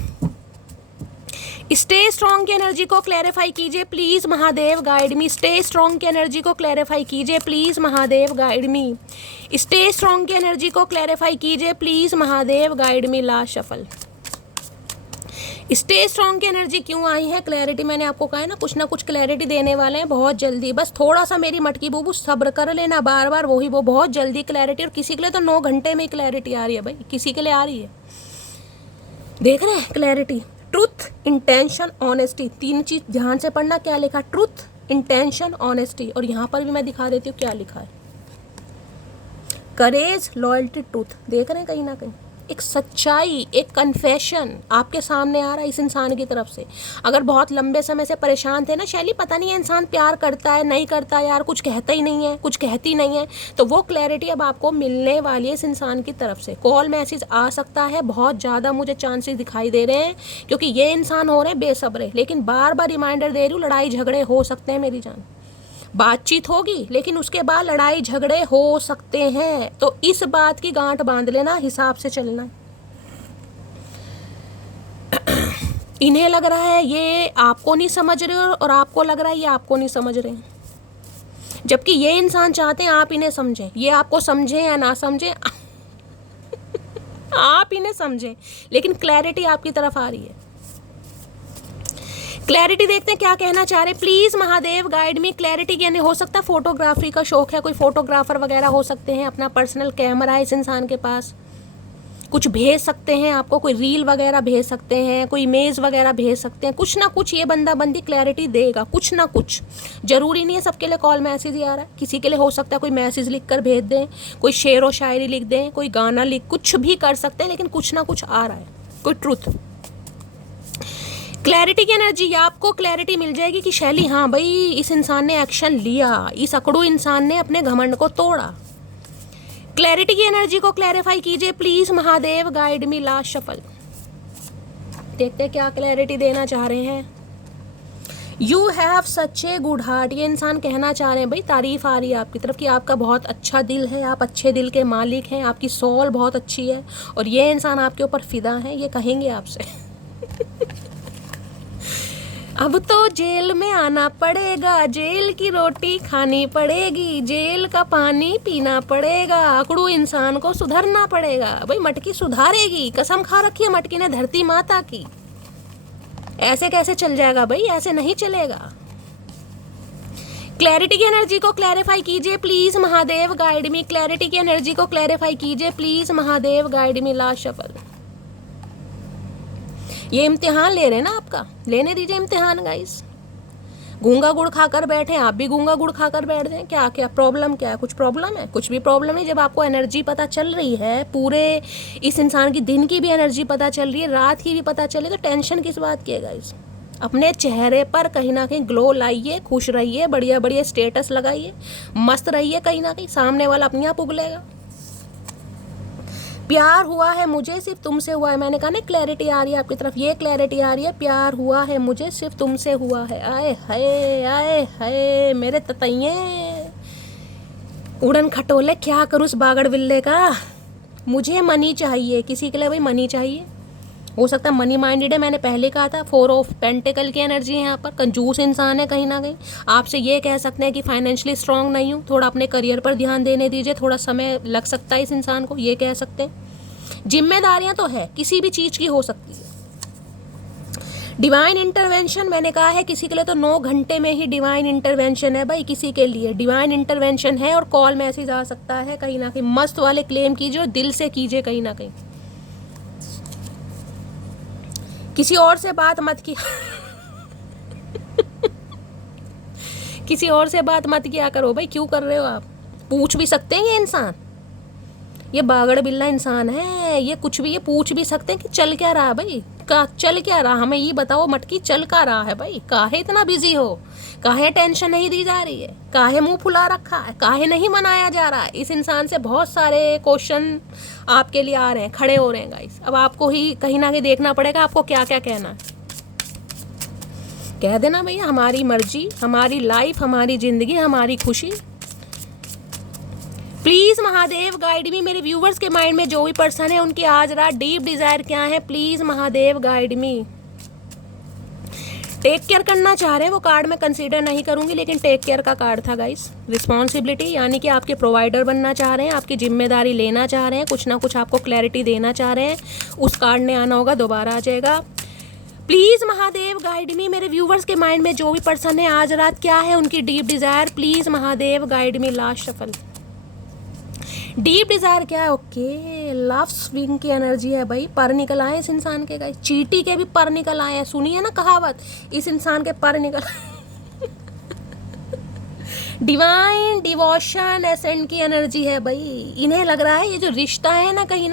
स्टे स्ट्रॉन्ग की एनर्जी को क्लैरिफाई कीजिए please, Mahadev guide me. Stay strong की एनर्जी को क्लैरिफाई कीजिए please, Mahadev guide me. Stay strong की एनर्जी को क्लैरिफाई कीजिए please, Mahadev guide me. Last shuffle. Stay strong की एनर्जी क्यों आई है, क्लैरिटी मैंने आपको कहा है ना कुछ क्लैरिटी देने वाले हैं बहुत जल्दी। बस थोड़ा सा मेरी मटकी बूबू सब्र कर लेना, बार बार वही वो बहुत जल्दी क्लैरिटी। और किसी के लिए तो 9 घंटे में क्लैरिटी आ रही है भाई, किसी के लिए आ रही है। देख रहे हैं क्लैरिटी, ट्रुथ, इंटेंशन, ऑनेस्टी। 3 चीज ध्यान से पढ़ना। क्या लिखा, ट्रुथ, इंटेंशन, ऑनेस्टी। और यहाँ पर भी मैं दिखा देती हूँ क्या लिखा है, करेज, लॉयल्टी, ट्रुथ। देख रहे हैं कहीं ना कहीं एक सच्चाई, एक कन्फेशन आपके सामने आ रहा है इस इंसान की तरफ से। अगर बहुत लंबे समय से परेशान थे ना, शैली पता नहीं है इंसान प्यार करता है नहीं करता यार, कुछ कहता ही नहीं है, कुछ कहती नहीं है, तो वो क्लैरिटी अब आपको मिलने वाली है इस इंसान की तरफ से। कॉल मैसेज आ सकता है, बहुत ज़्यादा मुझे चांसेस दिखाई दे रहे हैं, क्योंकि ये इंसान हो रहे हैं बेसब्रे। लेकिन बार बार रिमाइंडर दे रही हूँ, लड़ाई झगड़े हो सकते हैं मेरी जान। बातचीत होगी लेकिन उसके बाद लड़ाई झगड़े हो सकते हैं, तो इस बात की गांठ बांध लेना, हिसाब से चलना। इन्हें लग रहा है ये आपको नहीं समझ रहे और आपको लग रहा है ये आपको नहीं समझ रहे हैं, जबकि ये इंसान चाहते हैं आप इन्हें समझें। ये आपको समझें या ना समझें आप इन्हें समझें, लेकिन क्लैरिटी आपकी तरफ आ रही है। क्लैरिटी देखते हैं क्या कहना चाह रहे हैं, please Mahadev guide me. Clarity यानी हो सकता है फोटोग्राफी का शौक है, कोई फोटोग्राफर वगैरह हो सकते हैं, अपना पर्सनल कैमरा है इस इंसान के पास, कुछ भेज सकते हैं आपको, कोई रील वगैरह भेज सकते हैं, कोई इमेज वगैरह भेज सकते हैं, कुछ ना कुछ ये बंदा बंदी क्लैरिटी देगा, कुछ ना कुछ। जरूरी नहीं है सबके लिए कॉल मैसेज ही आ रहा है, किसी के लिए हो सकता है कोई मैसेज लिख कर भेज दें, कोई शेर व शायरी लिख दें, कोई गाना लिख, कुछ भी कर सकते हैं, लेकिन कुछ ना कुछ आ रहा है, कोई ट्रुथ। क्लैरिटी की एनर्जी, आपको क्लैरिटी मिल जाएगी कि शैली हाँ भाई इस इंसान ने एक्शन लिया, इस अकड़ू इंसान ने अपने घमंड को तोड़ा। क्लैरिटी की एनर्जी को क्लैरिफाई कीजिए please, Mahadev guide me. Last shuffle. देखते हैं क्या क्लैरिटी देना चाह रहे हैं। You have such a good heart. ये इंसान कहना चाह रहे हैं भाई, तारीफ आ रही है आपकी तरफ कि आपका बहुत अच्छा दिल है, आप अच्छे दिल के मालिक हैं, आपकी सोल बहुत अच्छी है और ये इंसान आपके ऊपर फिदा है, ये कहेंगे आपसे। अब तो जेल में आना पड़ेगा, जेल की रोटी खानी पड़ेगी, जेल का पानी पीना पड़ेगा, अकड़ू इंसान को सुधरना पड़ेगा। भाई मटकी सुधारेगी, कसम खा रखी है मटकी ने धरती माता की। ऐसे कैसे चल जाएगा भाई, ऐसे नहीं चलेगा। क्लैरिटी की एनर्जी को क्लैरिफाई कीजिए please, Mahadev guide me. Clarity की एनर्जी को क्लैरिफाई कीजिए please, Mahadev guide me. Last shuffle. ये इम्तिहान ले रहे हैं ना आपका, लेने दीजिए इम्तिहान गाइस। गूंगा गुड़ खाकर बैठे, आप भी गूंगा गुड़ खाकर बैठ जाएं। क्या क्या प्रॉब्लम, क्या है, कुछ प्रॉब्लम है? कुछ भी प्रॉब्लम नहीं। जब आपको एनर्जी पता चल रही है, पूरे इस इंसान की दिन की भी एनर्जी पता चल रही है, रात की भी पता चल रही है, तो टेंशन किस बात की है गाइस। अपने चेहरे पर कहीं ना कहीं ग्लो लाइए, खुश रहिए, बढ़िया बढ़िया स्टेटस लगाइए, मस्त रहिए, कहीं ना कहीं सामने वाला अपने आप उगलेगा। प्यार हुआ है मुझे सिर्फ तुमसे हुआ है। मैंने कहा ना क्लैरिटी आ रही है आपकी तरफ, ये क्लैरिटी आ रही है, प्यार हुआ है मुझे सिर्फ तुमसे हुआ है। आए हाय मेरे ततैये उड़न खटोले, क्या करूँ उस बागड़ बिल्ले का। मुझे मनी चाहिए, किसी के लिए भाई मनी चाहिए, हो सकता है मनी माइंडेड है, मैंने पहले कहा था। 4 ऑफ पेंटिकल की एनर्जी है यहाँ पर, कंजूस इंसान है कहीं ना कहीं। आपसे ये कह सकते हैं कि फाइनेंशियली स्ट्रांग नहीं हूँ, थोड़ा अपने करियर पर ध्यान देने दीजिए, थोड़ा समय लग सकता है इस इंसान को, ये कह सकते हैं। जिम्मेदारियाँ तो है, किसी भी चीज़ की हो सकती है। डिवाइन इंटरवेंशन मैंने कहा है, किसी के लिए तो 9 घंटे में ही डिवाइन इंटरवेंशन है भाई, किसी के लिए डिवाइन इंटरवेंशन है। और कॉल मैसेज आ सकता है कहीं ना कहीं, मस्त वाले क्लेम कीजिए और दिल से कीजिए कहीं ना कहीं। किसी और से बात मत की किसी और से बात मत किया करो भाई, क्यों कर रहे हो आप? पूछ भी सकते हैं ये इंसान, ये बागड़ बिल्ला इंसान है, ये कुछ भी ये पूछ भी सकते हैं कि चल क्या रहा है भाई, का चल क्या रहा, हमें ये बताओ मटकी चल क्या रहा है भाई, काहे इतना बिजी हो, काहे टेंशन नहीं दी जा रही है, काहे मुंह फुला रखा है, काहे नहीं मनाया जा रहा है। इस इंसान से बहुत सारे क्वेश्चन आपके लिए आ रहे हैं, खड़े हो रहे हैं गाइस। अब आपको ही कहीं ना कहीं देखना पड़ेगा आपको क्या क्या कहना है। कह देना भैया, हमारी मर्जी, हमारी लाइफ, हमारी जिंदगी, हमारी खुशी। प्लीज़ महादेव गाइड मी, मेरे व्यूवर्स के माइंड में जो भी पर्सन है उनकी आज रात डीप डिज़ायर क्या है, please Mahadev guide me. Take care करना चाह रहे हैं, वो कार्ड मैं कंसीडर नहीं करूंगी, लेकिन टेक केयर का कार्ड था गाइस। रिस्पॉन्सिबिलिटी यानी कि आपके प्रोवाइडर बनना चाह रहे हैं, आपकी जिम्मेदारी लेना चाह रहे हैं, कुछ ना कुछ आपको क्लैरिटी देना चाह रहे हैं, उस कार्ड ने आना होगा, दोबारा आ जाएगा। प्लीज़ महादेव गाइड मी, मेरे व्यूवर्स के माइंड में जो भी पर्सन है आज रात क्या है उनकी deep desire, please Mahadev guide me. Last shuffle, deep desire क्या है? ओके, लव स्विंग की एनर्जी है भाई, पर निकल आए इस इंसान के गाइस, चींटी के भी पर निकल आए हैं, सुनिए ना कहावत, इस इंसान के पर निकल डिवाइन डिवोशन एसेंट की एनर्जी है भाई। इन्हें लग रहा है ये जो रिश्ता है ना कहीं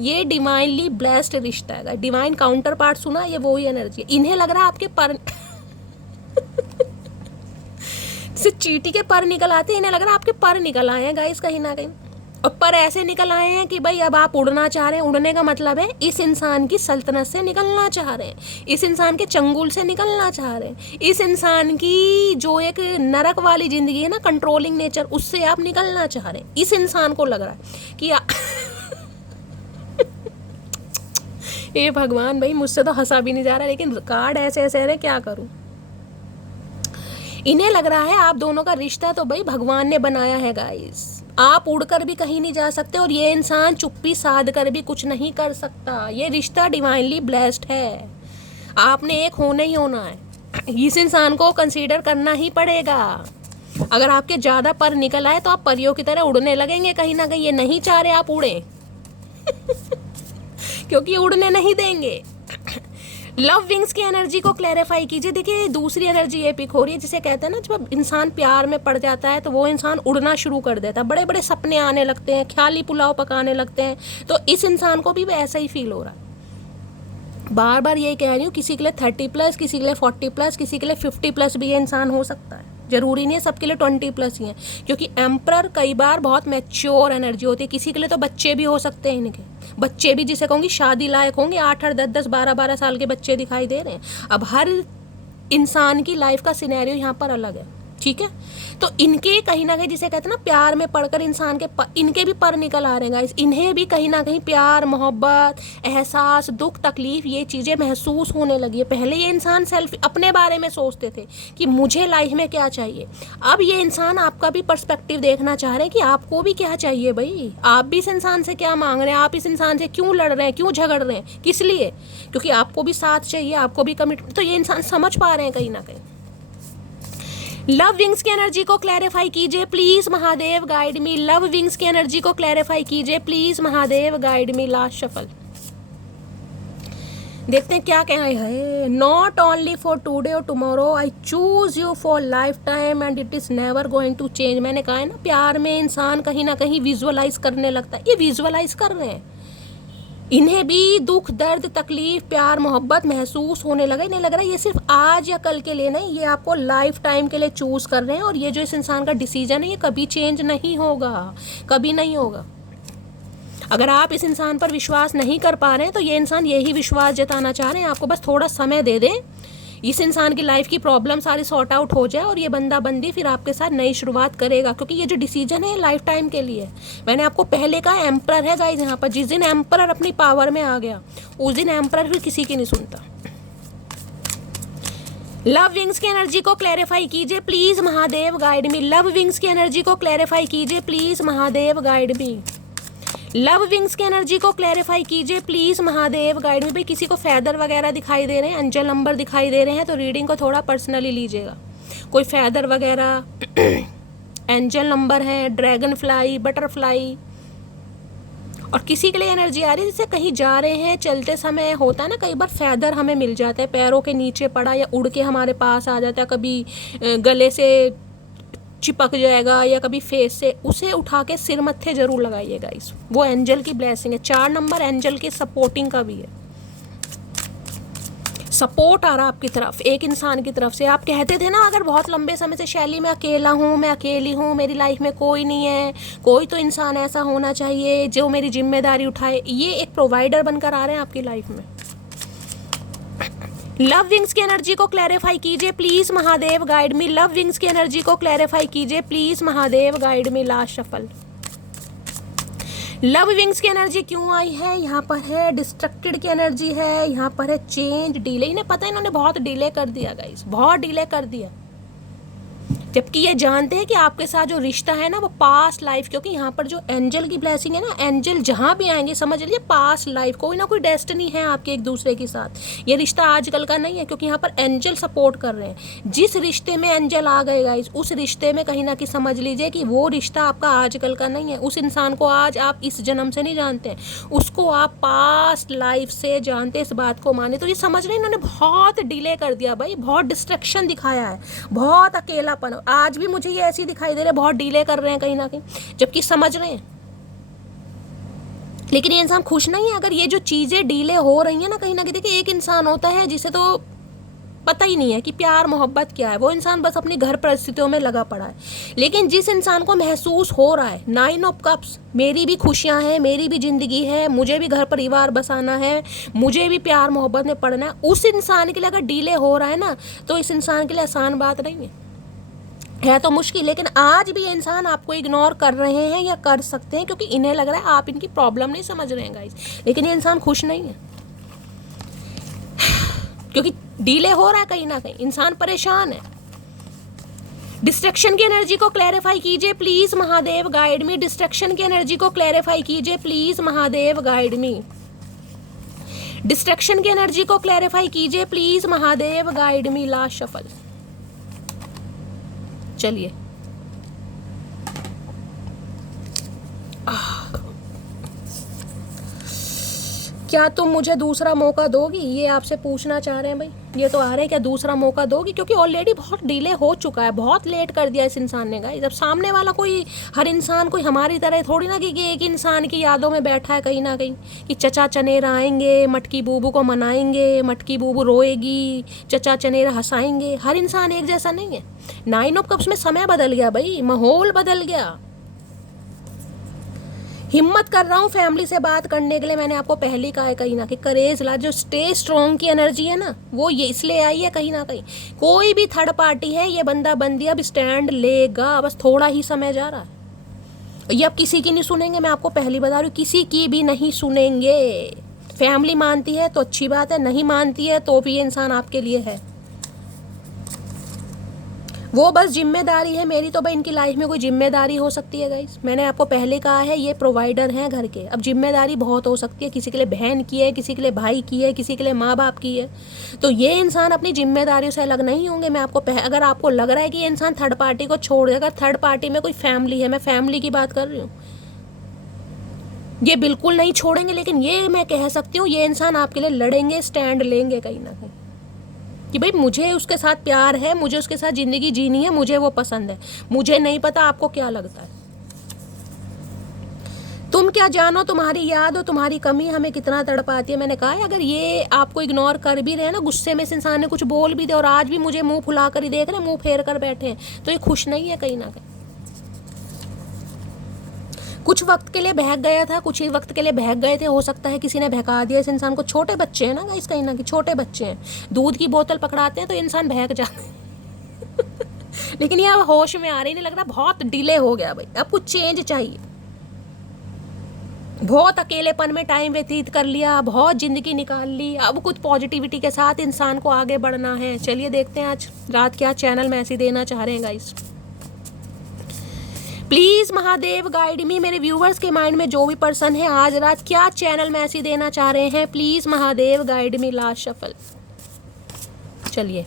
ये डिवाइनली ब्लेस्ड रिश्ता है। डिवाइन काउंटर पार्ट सुना, ये वही एनर्जी है। इन्हें लग रहा है आपके पर सिर्फ चींटी के पर निकल आते हैं, इन्हें लग रहा है आपके पर निकल आए हैं गाइस कहीं ना कहीं। और पर ऐसे निकल आए हैं कि भाई अब आप उड़ना चाह रहे हैं। उड़ने का मतलब है इस इंसान की सल्तनत से निकलना चाह रहे हैं, इस इंसान के चंगुल से निकलना चाह रहे हैं, इस इंसान की जो एक नरक वाली जिंदगी है ना, कंट्रोलिंग नेचर, उससे आप निकलना चाह रहे हैं। इस इंसान को लग रहा है कि ये भगवान भाई, मुझसे तो हंसा भी नहीं जा रहा, लेकिन कार्ड ऐसे ऐसे है, क्या करूं। इन्हें लग रहा है आप दोनों का रिश्ता तो भाई भगवान ने बनाया है गाइस, आप उड़कर भी कहीं नहीं जा सकते और ये इंसान चुप्पी साध कर भी कुछ नहीं कर सकता। ये रिश्ता डिवाइनली ब्लेस्ड है, आपने एक होना ही होना है। इस इंसान को कंसीडर करना ही पड़ेगा। अगर आपके ज़्यादा पर निकल आए तो आप परियों की तरह उड़ने लगेंगे कहीं ना कहीं। ये नहीं चाह रहे आप उड़ें क्योंकि उड़ने नहीं देंगे। लव विंग्स की एनर्जी को क्लैरिफाई कीजिए। देखिए दूसरी एनर्जी ये पिक हो रही है जिसे कहते हैं ना, जब इंसान प्यार में पड़ जाता है तो वो इंसान उड़ना शुरू कर देता है, बड़े बड़े सपने आने लगते हैं, ख्याली पुलाव पकाने लगते हैं। तो इस इंसान को भी ऐसा ही फील हो रहा है। बार बार यही कह रही हूँ, किसी के लिए 30+, किसी के लिए 40+, किसी के लिए 50+ भी ये इंसान हो सकता है। जरूरी नहीं है सबके लिए 20+ ही है, क्योंकि एम्परर कई बार बहुत मैच्योर एनर्जी होती है। किसी के लिए तो बच्चे भी हो सकते हैं, इनके बच्चे भी जिसे कहूँगी शादी लायक होंगे, 8-8, 10-10, 12-12 साल के बच्चे दिखाई दे रहे हैं। अब हर इंसान की लाइफ का सिनेरियो यहाँ पर अलग है, ठीक है। तो इनके कहीं ना कहीं जिसे कहते हैं ना प्यार में पड़कर इंसान के इनके भी पर निकल आ रहे हैं गाइस। इन्हें भी कहीं ना कहीं प्यार, मोहब्बत, एहसास, दुख, तकलीफ, ये चीज़ें महसूस होने लगी है। पहले ये इंसान सेल्फ अपने बारे में सोचते थे कि मुझे लाइफ में क्या चाहिए। अब ये इंसान आपका भी पर्सपेक्टिव देखना चाह रहे हैं कि आपको भी क्या चाहिए भाई, आप भी इस इंसान से क्या मांग रहे हैं, आप इस इंसान से क्यों लड़ रहे हैं, क्यों झगड़ रहे हैं, किस लिए, क्योंकि आपको भी साथ चाहिए, आपको भी कमिटमेंट। तो ये इंसान समझ पा रहे हैं कहीं ना कहीं। लव विंग्स की एनर्जी को क्लैरिफाई कीजिए please Mahadev guide me. Love wings की एनर्जी को क्लैरिफाई कीजिए please Mahadev guide me. Last shuffle देखते हैं क्या कहा है। नॉट ओनली फॉर टुडे और tomorrow, I choose you for lifetime and it is never going to change. मैंने कहा है ना, प्यार में इंसान कहीं ना कहीं विजुअलाइज करने लगता है। ये विजुअलाइज कर रहे हैं, इन्हें भी दुख, दर्द, तकलीफ, प्यार, मोहब्बत महसूस होने लगा। इन्हें लग रहा है ये सिर्फ आज या कल के लिए नहीं, ये आपको लाइफ टाइम के लिए चूज कर रहे हैं। और ये जो इस इंसान का डिसीजन है ये कभी चेंज नहीं होगा, कभी नहीं होगा। अगर आप इस इंसान पर विश्वास नहीं कर पा रहे हैं तो ये इंसान यही विश्वास जताना चाह रहे हैं आपको, बस थोड़ा समय दे दें। इस इंसान की लाइफ की प्रॉब्लम सारी सॉर्ट आउट हो जाए और ये बंदा बंदी फिर आपके साथ नई शुरुआत करेगा, क्योंकि ये जो डिसीजन है लाइफ टाइम के लिए। मैंने आपको पहले कहा एम्परर है गाइस यहाँ पर, जिस दिन एम्परर अपनी पावर में आ गया उस दिन एम्परर फिर किसी की नहीं सुनता। लव विंग्स की एनर्जी को क्लैरिफाई कीजिए please Mahadev guide me. Love wings की एनर्जी को क्लैरिफाई कीजिए please Mahadev guide me. Love wings की एनर्जी को क्लैरिफाई कीजिए प्लीज महादेव गाइड मी। भाई किसी को फैदर वगैरह दिखाई दे रहे हैं, एंजल नंबर दिखाई दे रहे हैं, तो रीडिंग को थोड़ा पर्सनली लीजिएगा। कोई फैदर वगैरह एंजल नंबर है, ड्रैगन फ्लाई, बटरफ्लाई, और किसी के लिए एनर्जी आ रही है जैसे कहीं जा रहे हैं, चलते समय होता है ना कई बार फैदर हमें मिल जाता है, पैरों के नीचे पड़ा या उड़ के हमारे पास आ जाता है, कभी गले से चिपक जाएगा या कभी फेस से, उसे उठा के सिर मत्थे जरूर लगाइएगा। इस वो एंजल की ब्लेसिंग है। 4 नंबर एंजल के सपोर्टिंग का भी है, सपोर्ट आ रहा आपकी तरफ, एक इंसान की तरफ से। आप कहते थे ना अगर बहुत लंबे समय से शैली मैं अकेला हूँ, मैं अकेली हूँ, मेरी लाइफ में कोई नहीं है, कोई तो इंसान ऐसा होना चाहिए जो मेरी जिम्मेदारी उठाए, ये एक प्रोवाइडर बनकर आ रहे हैं आपकी लाइफ में। लव विंग्स की एनर्जी को क्लैरिफाई कीजिए please Mahadev guide me. Love wings की एनर्जी को क्लैरिफाई कीजिए please Mahadev guide me. Last shuffle. Love wings की एनर्जी क्यों आई है? यहाँ पर है डिस्ट्रक्टेड की एनर्जी है, यहाँ पर है चेंज, डिले। इन्हें पता है इन्होंने बहुत डिले कर दिया गाइस, बहुत डिले कर दिया, जबकि ये जानते हैं कि आपके साथ जो रिश्ता है ना वो पास्ट लाइफ, क्योंकि यहाँ पर जो एंजल की ब्लेसिंग है ना, एंजल जहाँ भी आएंगे समझ लीजिए पास्ट लाइफ, कोई ना कोई डेस्टिनी है आपके एक दूसरे के साथ। ये रिश्ता आजकल का नहीं है, क्योंकि यहाँ पर एंजल सपोर्ट कर रहे हैं। जिस रिश्ते में एंजल आ गए गाइस, उस रिश्ते में कहीं ना कहीं समझ लीजिए कि वो रिश्ता आपका आजकल का नहीं है। उस इंसान को आज आप इस जन्म से नहीं जानते हैं, उसको आप पास्ट लाइफ से जानते हैं, इस बात को माने। तो ये समझ रहे हैं इन्होंने बहुत डिले कर दिया भाई, बहुत डिस्ट्रैक्शन दिखाया है, बहुत अकेलापन। आज भी मुझे ये ऐसी दिखाई दे रहा है बहुत डिले कर रहे हैं कहीं ना कहीं, जबकि समझ रहे हैं। लेकिन ये इंसान खुश नहीं है अगर ये जो चीजें डिले हो रही है ना कहीं ना कहीं। देखिए एक इंसान होता है जिसे तो पता ही नहीं है कि प्यार मोहब्बत क्या है, वो इंसान बस अपनी घर परिस्थितियों में लगा पड़ा है। लेकिन जिस इंसान को महसूस हो रहा है 9 ऑफ कप्स, मेरी भी खुशियां हैं, मेरी भी जिंदगी है, मुझे भी घर परिवार बसाना है, मुझे भी प्यार मोहब्बत में पड़ना है, उस इंसान के लिए अगर डिले हो रहा है ना, तो इस इंसान के लिए आसान बात नहीं है तो मुश्किल। लेकिन आज भी ये इंसान आपको इग्नोर कर रहे हैं या कर सकते हैं, क्योंकि इन्हें लग रहा है आप इनकी प्रॉब्लम नहीं समझ रहे हैं गाइस। लेकिन ये इंसान खुश नहीं है, क्योंकि डिले हो रहा है कहीं ना कहीं, इंसान परेशान है। डिस्ट्रैक्शन की एनर्जी को क्लैरिफाई कीजिए please Mahadev guide me. Distraction की एनर्जी को क्लैरिफाई कीजिए please Mahadev guide me. Distraction की एनर्जी को क्लैरिफाई कीजिए please Mahadev guide me. Last shuffle. चलिए क्या तुम मुझे दूसरा मौका दोगी, ये आपसे पूछना चाह रहे हैं भाई। ये तो आ रहे हैं क्या दूसरा मौका दोगी, क्योंकि ऑलरेडी बहुत डिले हो चुका है, बहुत लेट कर दिया इस इंसान ने गाइस। जब सामने वाला कोई, हर इंसान कोई हमारी तरह थोड़ी ना कि एक इंसान की यादों में बैठा है कहीं ना कहीं, कि चचा चनेरा आएंगे, मटकी बूबू को मनाएंगे, मटकी बूबू रोएगी, चचा चनेरा हंसाएंगे। हर इंसान एक जैसा नहीं है। 9 ऑफ कप्स में समय बदल गया भाई, माहौल बदल गया। हिम्मत कर रहा हूँ फैमिली से बात करने के लिए, मैंने आपको पहले कहा है कहीं ना कहीं करेज ला। जो स्टे स्ट्रॉन्ग की एनर्जी है ना, वो ये इसलिए आई है कहीं ना कहीं। कोई भी थर्ड पार्टी है, ये बंदा बंदी अब स्टैंड लेगा, बस थोड़ा ही समय जा रहा है। ये अब किसी की नहीं सुनेंगे, मैं आपको पहली बता रही हूँ, किसी की भी नहीं सुनेंगे। फैमिली मानती है तो अच्छी बात है, नहीं मानती है तो भी ये इंसान आपके लिए है। वो बस जिम्मेदारी है मेरी, तो भाई इनकी लाइफ में कोई जिम्मेदारी हो सकती है गाइस। मैंने आपको पहले कहा है ये प्रोवाइडर हैं घर के। अब जिम्मेदारी बहुत हो सकती है, किसी के लिए बहन की है, किसी के लिए भाई की है, किसी के लिए माँ बाप की है। तो ये इंसान अपनी जिम्मेदारियों से अलग नहीं होंगे। मैं आपको अगर आपको लग रहा है कि ये इंसान थर्ड पार्टी को छोड़ देगा, थर्ड पार्टी में कोई फैमिली है, मैं फैमिली की बात कर रही हूँ, ये बिल्कुल नहीं छोड़ेंगे। लेकिन ये मैं कह सकती हूँ ये इंसान आपके लिए लड़ेंगे, स्टैंड लेंगे कहीं ना कहीं, कि भाई मुझे उसके साथ प्यार है, मुझे उसके साथ ज़िंदगी जीनी है, मुझे वो पसंद है। मुझे नहीं पता आपको क्या लगता है। तुम क्या जानो, तुम्हारी याद और तुम्हारी कमी हमें कितना तड़पाती है। मैंने कहा है अगर ये आपको इग्नोर कर भी रहे हैं ना, गुस्से में इस इंसान ने कुछ बोल भी दिया और आज भी मुझे मुंह फुला कर ही देख रहे हैं, मुंह फेर कर बैठे हैं, तो ये खुश नहीं है कहीं ना कहीं। कुछ वक्त के लिए बहक गया था, कुछ ही वक्त के लिए बहक गए थे, हो सकता है किसी ने बहका दिया इस इंसान को। छोटे बच्चे हैं ना गाइस, कहीं ना कहीं छोटे बच्चे हैं, दूध की बोतल पकड़ाते हैं तो इंसान बहक जाता है लेकिन ये अब होश में आ रही, नहीं लग रहा, बहुत डिले हो गया भाई, अब कुछ चेंज चाहिए। बहुत अकेलेपन में टाइम व्यतीत कर लिया, बहुत ज़िंदगी निकाल ली, अब कुछ पॉजिटिविटी के साथ इंसान को आगे बढ़ना है। चलिए देखते हैं आज रात क्या चैनल मैसेज देना चाह रहे हैं गाइस। प्लीज़ महादेव गाइड मी, मेरे व्यूवर्स के माइंड में जो भी पर्सन है आज रात क्या चैनल मैसेज देना चाह रहे हैं, please Mahadev guide me. Last shuffle. चलिए,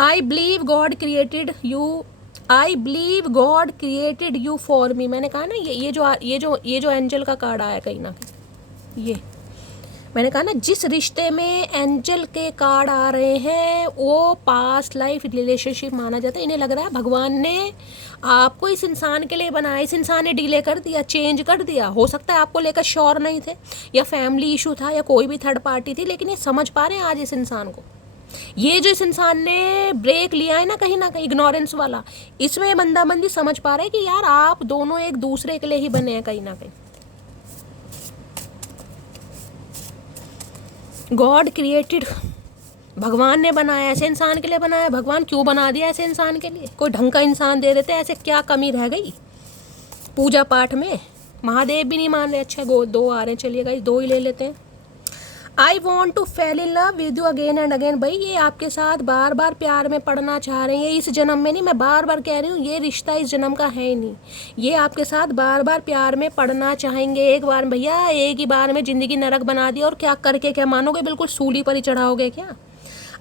I believe God created you, I believe God created you for me. मैंने कहा ना ये जो एंजल का कार्ड आया कहीं ना कहीं, ये मैंने कहा ना जिस रिश्ते में एंजल के कार्ड आ रहे हैं वो पास्ट लाइफ रिलेशनशिप माना जाता है। इन्हें लग रहा है भगवान ने आपको इस इंसान के लिए बनाया, इस इंसान ने डिले कर दिया, चेंज कर दिया। हो सकता है आपको लेकर श्योर नहीं थे, या फैमिली इशू था, या कोई भी थर्ड पार्टी थी, लेकिन ये समझ पा रहे हैं आज इस इंसान को। ये जो इस इंसान ने ब्रेक लिया है ना कहीं इग्नोरेंस वाला, इसमें ये बंदी समझ पा रहे हैं कि यार आप दोनों एक दूसरे के लिए ही बने हैं कहीं ना कहीं। गॉड क्रिएटेड, भगवान ने बनाया, ऐसे इंसान के लिए बनाया। भगवान क्यों बना दिया ऐसे इंसान के लिए? कोई ढंग का इंसान दे देते, ऐसे क्या कमी रह गई पूजा पाठ में? महादेव भी नहीं मान रहे। अच्छा दो आ रहे हैं, चलिए गाइस दो ही ले लेते हैं। I want to fell in love with you again and again. भाई ये आपके साथ बार बार प्यार में पड़ना चाह रहे हैं। ये इस जन्म में नहीं, मैं बार बार कह रही हूँ, ये रिश्ता इस जन्म का है ही नहीं। ये आपके साथ बार बार प्यार में पड़ना चाहेंगे। एक बार भैया, एक ही बार में ज़िंदगी नरक बना दी, और क्या करके क्या मानोगे? बिल्कुल सूली पर ही चढ़ाओगे क्या?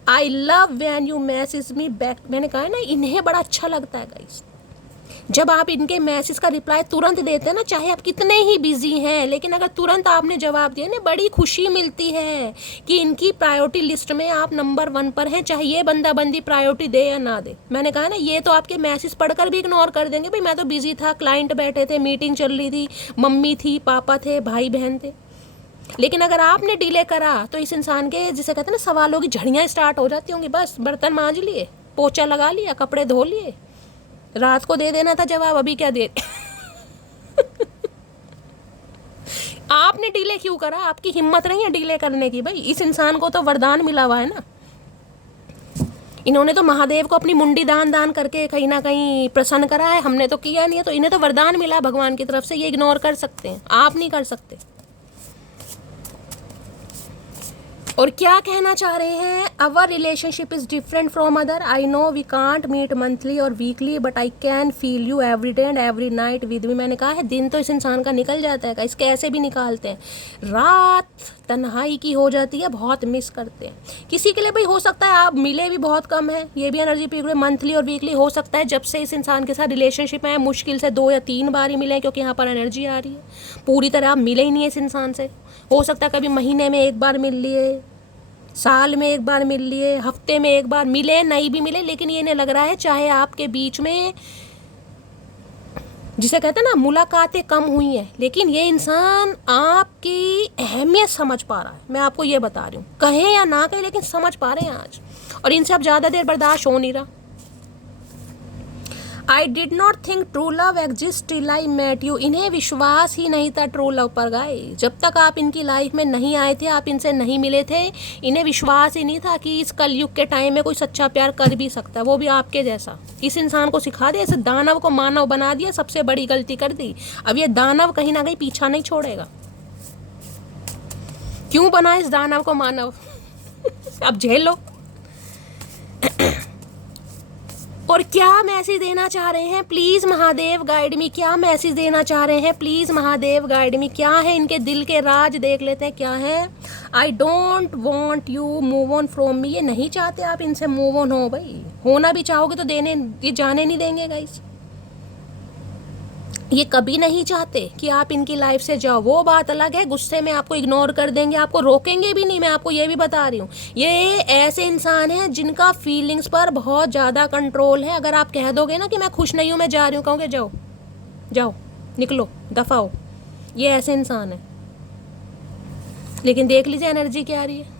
I love when you message me back. मैंने कहा है ना, इन्हें बड़ा अच्छा लगता है गाइस जब आप इनके मैसेज का रिप्लाई तुरंत देते हैं ना, चाहे आप कितने ही बिजी हैं, लेकिन अगर तुरंत आपने जवाब दिया ना, बड़ी खुशी मिलती है कि इनकी प्रायोरिटी लिस्ट में आप नंबर 1 पर हैं, चाहे ये बंदी प्रायोरिटी दे या ना दे। मैंने कहा ना, ये तो आपके मैसेज पढ़कर भी इग्नोर कर देंगे, भाई मैं तो बिजी था, क्लाइंट बैठे थे, मीटिंग चल रही थी, मम्मी थी, पापा थे, भाई बहन थे। लेकिन अगर आपने डिले करा तो इस इंसान के, जिसे कहते हैं ना, सवालों की झड़ियाँ स्टार्ट हो जाती होंगी। बस बर्तन मांज लिए, पोछा लगा लिया, कपड़े धो लिए, रात को दे देना था जवाब, अभी क्या दे आपने डिले क्यों करा? आपकी हिम्मत नहीं है डिले करने की। भाई इस इंसान को तो वरदान मिला हुआ है ना, इन्होंने तो महादेव को अपनी मुंडी दान करके कहीं ना कहीं प्रसन्न करा है, हमने तो किया नहीं है, तो इन्हें तो वरदान मिला है भगवान की तरफ से। ये इग्नोर कर सकते हैं, आप नहीं कर सकते। और क्या कहना चाह रहे हैं? Our relationship is different from other. I know we can't meet monthly और weekly, but I can feel you every day and every night with me. मैंने कहा है दिन तो इस इंसान का निकल जाता है, इसके ऐसे भी निकालते हैं, रात तन्हाई की हो जाती है, बहुत मिस करते हैं। किसी के लिए भाई हो सकता है आप मिले भी बहुत कम है, ये भी एनर्जी पी गए। मंथली और वीकली हो सकता है जब से इस इंसान के साथ रिलेशनशिप में मुश्किल से 2 या 3 बार ही मिले, क्योंकि यहाँ पर एनर्जी आ रही है, पूरी तरह आप मिले ही नहीं है इस इंसान से। हो सकता है कभी महीने में 1 बार मिल लिए, साल में 1 बार मिल लिए, हफ्ते में 1 बार मिले, नहीं भी मिले, लेकिन ये नहीं लग रहा है, चाहे आपके बीच में जिसे कहते हैं ना मुलाकातें कम हुई हैं, लेकिन ये इंसान आपकी अहमियत समझ पा रहा है। मैं आपको ये बता रही हूँ, कहें या ना कहें, लेकिन समझ पा रहे हैं आज, और इनसे अब ज़्यादा देर बर्दाश्त हो नहीं रहा। I did not think true love exist till I met you. इन्हें विश्वास ही नहीं था ट्रू लव पर गाइस। जब तक आप इनकी लाइफ में नहीं आए थे, आप इनसे नहीं मिले थे, इन्हें विश्वास ही नहीं था कि इस कलयुग के टाइम में कोई सच्चा प्यार कर भी सकता है, वो भी आपके जैसा। इस इंसान को सिखा दिया, इस दानव को मानव बना दिया, सबसे बड़ी गलती कर दी। अब ये दानव कहीं ना कहीं पीछा नहीं छोड़ेगा। क्यों बना इस दानव को मानव अब झेल लो। और क्या मैसेज देना चाह रहे हैं? प्लीज़ महादेव गाइड मी। क्या मैसेज देना चाह रहे हैं? प्लीज़ महादेव गाइड मी। क्या है इनके दिल के राज, देख लेते हैं क्या है। I don't want you move on from me. ये नहीं चाहते आप इनसे मूव ऑन हो। भाई होना भी चाहोगे तो ये जाने नहीं देंगे गाइस। ये कभी नहीं चाहते कि आप इनकी लाइफ से जाओ। वो बात अलग है, गुस्से में आपको इग्नोर कर देंगे, आपको रोकेंगे भी नहीं। मैं आपको ये भी बता रही हूँ, ये ऐसे इंसान हैं जिनका फीलिंग्स पर बहुत ज़्यादा कंट्रोल है। अगर आप कह दोगे ना कि मैं खुश नहीं हूँ, मैं जा रही हूँ, कहोगे जाओ जाओ, निकलो, दफा हो। ये ऐसे इंसान है। लेकिन देख लीजिए एनर्जी क्या आ रही है।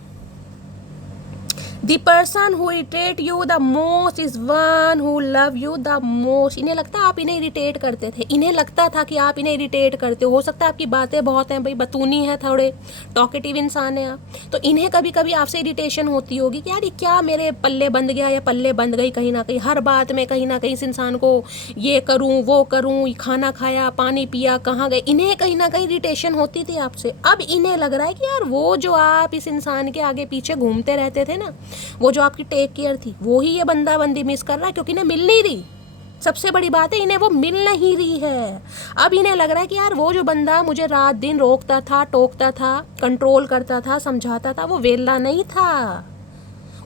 The person who irritate you the most is one who love you the most. इन्हें लगता है आप इन्हें इरिटेट करते थे, इन्हें लगता था कि आप इन्हें इरिटेट करते हो सकता है आपकी बातें बहुत हैं, भाई बतूनी है, थोड़े टॉकेटिव इंसान है आप, तो इन्हें कभी कभी आपसे इरिटेशन होती होगी कि यार ये क्या मेरे पल्ले बंद गया या पल्ले बंद गई, कहीं ना कहीं हर बात में कहीं ना कहीं इस इंसान को ये करूँ वो करूँ, खाना खाया पानी पिया कहाँ गए, इन्हें कहीं ना कहीं इरिटेशन होती थी आपसे। अब इन्हें लग रहा है कि यार वो जो आप इस इंसान के आगे पीछे घूमते रहते थे ना, वो जो आपकी टेक केयर थी, वो ही ये बंदा बंदी मिस कर रहा है, क्योंकि इन्हें मिल नहीं रही। सबसे बड़ी बात है इन्हें वो मिल नहीं रही है। अब इन्हें लग रहा है कि यार वो जो बंदा मुझे रात दिन रोकता था, टोकता था, कंट्रोल करता था, समझाता था, वो वेला नहीं था।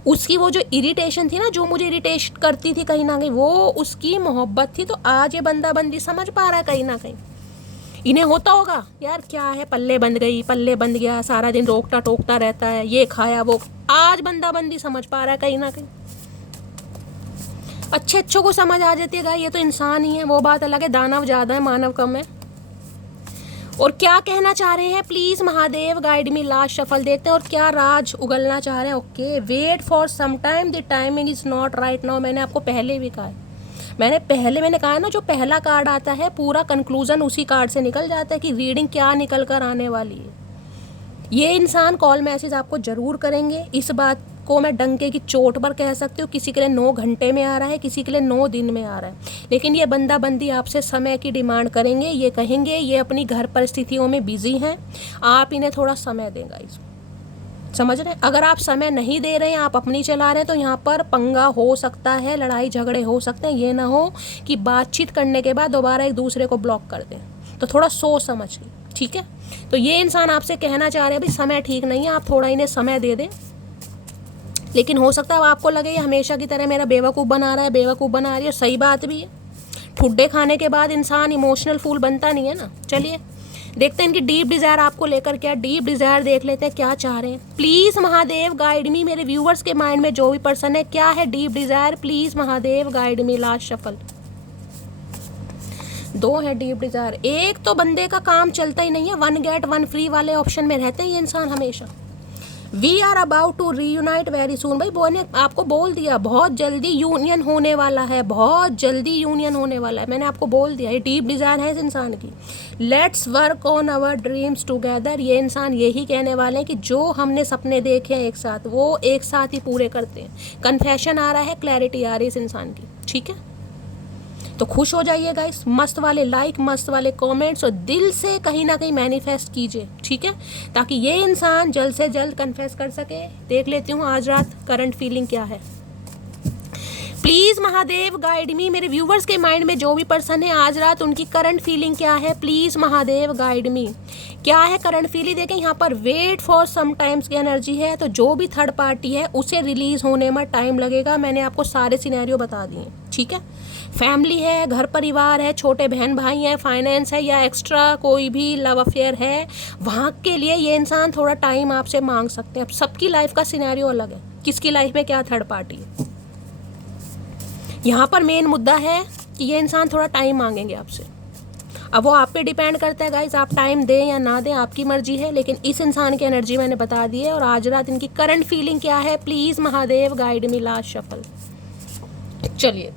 उसकी वो जो इरिटेशन थी ना, जो मुझे इरिटेट करती थी कहीं ना कहीं, वो उसकी मोहब्बत थी। तो आज ये बंदा बंदी समझ पा रहा है कहीं ना कहीं। इन्हें होता होगा यार क्या है, पल्ले बंद गई, पल्ले बंद गया, सारा दिन रोकता टोकता रहता है, ये खाया वो। आज बंदा बंदी समझ पा रहा है कहीं ना कहीं। अच्छों को समझ आ जाती है, ये तो इंसान ही है, वो बात अलग है, दानव ज़्यादा है मानव कम है। और क्या कहना चाह रहे हैं, please Mahadev guide me last shuffle देखते हैं, और क्या राज उगलना चाह रहे हैं। Okay, wait for some time, the timing is not right now. मैंने आपको पहले भी कहा है, मैंने कहा ना, जो पहला कार्ड आता है पूरा कंक्लूजन उसी कार्ड से निकल जाता है कि रीडिंग क्या निकल कर आने वाली है। ये इंसान कॉल मैसेज आपको ज़रूर करेंगे, इस बात को मैं डंके की चोट पर कह सकती हूँ। किसी के लिए 9 घंटे में आ रहा है, किसी के लिए 9 दिन में आ रहा है, लेकिन ये बंदा बंदी आपसे समय की डिमांड करेंगे। ये कहेंगे ये अपनी घर परिस्थितियों में बिजी हैं, आप इन्हें थोड़ा समय देगा। इस समझ रहे हैं, अगर आप समय नहीं दे रहे हैं, आप अपनी चला रहे हैं, तो यहाँ पर पंगा हो सकता है, लड़ाई झगड़े हो सकते हैं। ये ना हो कि बातचीत करने के बाद दोबारा एक दूसरे को ब्लॉक कर दें, तो थोड़ा सोच समझ के, ठीक है। तो ये इंसान आपसे कहना चाह रहे हैं भाई समय ठीक नहीं है, आप थोड़ा इन्हें समय दे दें। लेकिन हो सकता है आपको लगे ये हमेशा की तरह मेरा बेवकूफ़ बना रहा है, बेवकूफ़ बना रही है, सही बात भी है। ठुड्डे खाने के बाद इंसान इमोशनल फूल बनता नहीं है ना। चलिए देखते हैं इनकी डीप डिज़ायर आपको लेकर क्या, डीप डिज़ायर देख लेते हैं क्या चाह रहे हैं। प्लीज़ महादेव गाइड मी, मेरे व्यूवर्स के माइंड में जो भी पर्सन है, क्या है deep desire, please Mahadev guide me. Last shuffle 2 है डीप डिज़ायर। एक तो बंदे का काम चलता ही नहीं है, 1 गेट 1 फ्री वाले ऑप्शन में रहते हैं ये इंसान हमेशा। We are about to reunite very soon. भाई बॉय ने आपको बोल दिया बहुत जल्दी यूनियन होने वाला है, बहुत जल्दी यूनियन होने वाला है, मैंने आपको बोल दिया। ये डीप डिज़ायर है इस इंसान की। Let's work on our dreams together. ये इंसान यही कहने वाले हैं कि जो हमने सपने देखे हैं एक साथ, वो एक साथ ही पूरे करते हैं। कन्फेशन आ रहा है, क्लैरिटी आ रही है इस इंसान की, ठीक है। तो खुश हो जाइएगा, इस मस्त वाले लाइक, मस्त वाले कमेंट्स, और दिल से कहीं ना कहीं मैनिफेस्ट कीजिए, ठीक है, ताकि ये इंसान जल्द से जल्द कन्फेस कर सके। देख लेती हूँ आज रात करंट फीलिंग क्या है। प्लीज़ महादेव गाइड मी, मेरे व्यूवर्स के माइंड में जो भी पर्सन है आज रात, उनकी करंट फीलिंग क्या है। प्लीज़ महादेव गाइड मी, क्या है करंट फीलिंग। देखें यहाँ पर वेट फॉर सम टाइम्स की एनर्जी है, तो जो भी थर्ड पार्टी है उसे रिलीज होने में टाइम लगेगा। मैंने आपको सारे सिनेरियो बता दिए, ठीक है। फैमिली है, घर परिवार है, छोटे बहन भाई हैं, फाइनेंस है, या एक्स्ट्रा कोई भी लव अफेयर है, वहाँ के लिए ये इंसान थोड़ा टाइम आपसे मांग सकते हैं। अब सबकी लाइफ का सिनेरियो अलग है, किसकी लाइफ में क्या थर्ड पार्टी है। यहाँ पर मेन मुद्दा है कि ये इंसान थोड़ा टाइम मांगेंगे आपसे। अब वो आप पे डिपेंड करता है गाइस, आप टाइम दें या ना दें, आपकी मर्जी है। लेकिन इस इंसान की एनर्जी मैंने बता दी है, और आज रात इनकी करंट फीलिंग क्या है। Please Mahadev guide me. Last shuffle. चलिए,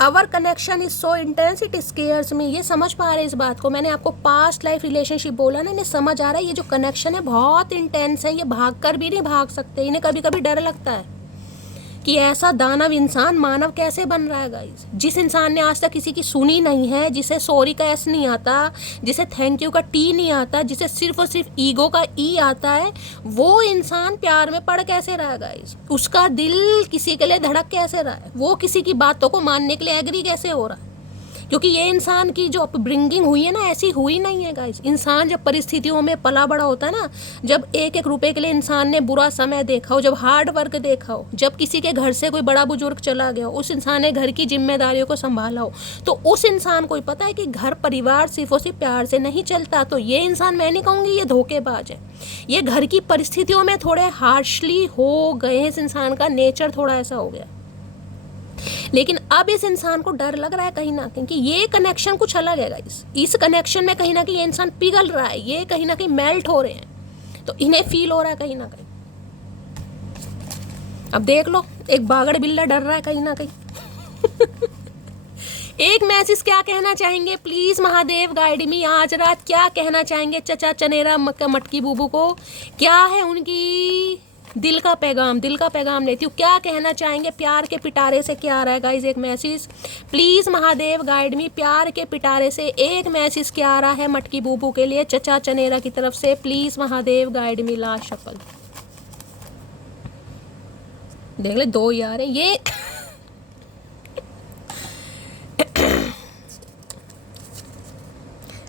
our connection is so intense it scares me. ये समझ पा रहे हैं इस बात को, मैंने आपको पास्ट लाइफ रिलेशनशिप बोला ना, इन्हें समझ आ रहा है ये जो कनेक्शन है बहुत इंटेंस है, ये भाग कर भी नहीं भाग सकते। इन्हें कभी कभी डर लगता है कि ऐसा दानव इंसान मानव कैसे बन रहा है गाइस। जिस इंसान ने आज तक किसी की सुनी नहीं है, जिसे सॉरी का एस नहीं आता, जिसे थैंक यू का टी नहीं आता, जिसे सिर्फ और सिर्फ ईगो का ई आता है, वो इंसान प्यार में पड़ कैसे रहा है गाइस। उसका दिल किसी के लिए धड़क कैसे रहा है, वो किसी की बातों को मानने के लिए एग्री कैसे हो रहा है। क्योंकि ये इंसान की जो अपब्रिंगिंग हुई है ना, ऐसी हुई नहीं है गाइस। इंसान जब परिस्थितियों में पला बड़ा होता है ना, जब एक एक रुपए के लिए इंसान ने बुरा समय देखा हो, जब हार्ड वर्क देखा हो, जब किसी के घर से कोई बड़ा बुजुर्ग चला गया हो, उस इंसान ने घर की जिम्मेदारियों को संभाला हो, तो उस इंसान को ही पता है कि घर परिवार सिर्फ और सिर्फ प्यार से नहीं चलता। तो ये इंसान, मैं नहीं कहूँगी ये धोखेबाज है, ये घर की परिस्थितियों में थोड़े हार्शली हो गए। इस इंसान का नेचर थोड़ा ऐसा हो गया, लेकिन अब इस इंसान को डर लग रहा है कहीं ना कहीं कि ये कनेक्शन कुछ अलग है गाइस। इस कनेक्शन में कहीं ना कहीं ये इंसान पिघल रहा है, ये कहीं ना कहीं मेल्ट हो रहे हैं, तो इन्हें फील हो रहा है कहीं ना कहीं। अब देख लो, एक बागड़ बिल्ला डर रहा है कहीं ना कहीं। एक मैसेज क्या कहना चाहेंगे प्लीज महादेव गाइड मी, आज रात क्या कहना चाहेंगे चचा चनेरा मटकी बूबू को? क्या है उनकी दिल का पैगाम लेती हूँ, क्या कहना चाहेंगे? प्यार के पिटारे से क्या आ रहा है गाइज? एक मैसेज प्लीज महादेव गाइड मी, प्यार के पिटारे से एक मैसेज क्या आ रहा है मटकी बूबू के लिए चचा चनेरा की तरफ से? Please Mahadev guide me. Last shuffle देख ले, 2 यार है ये।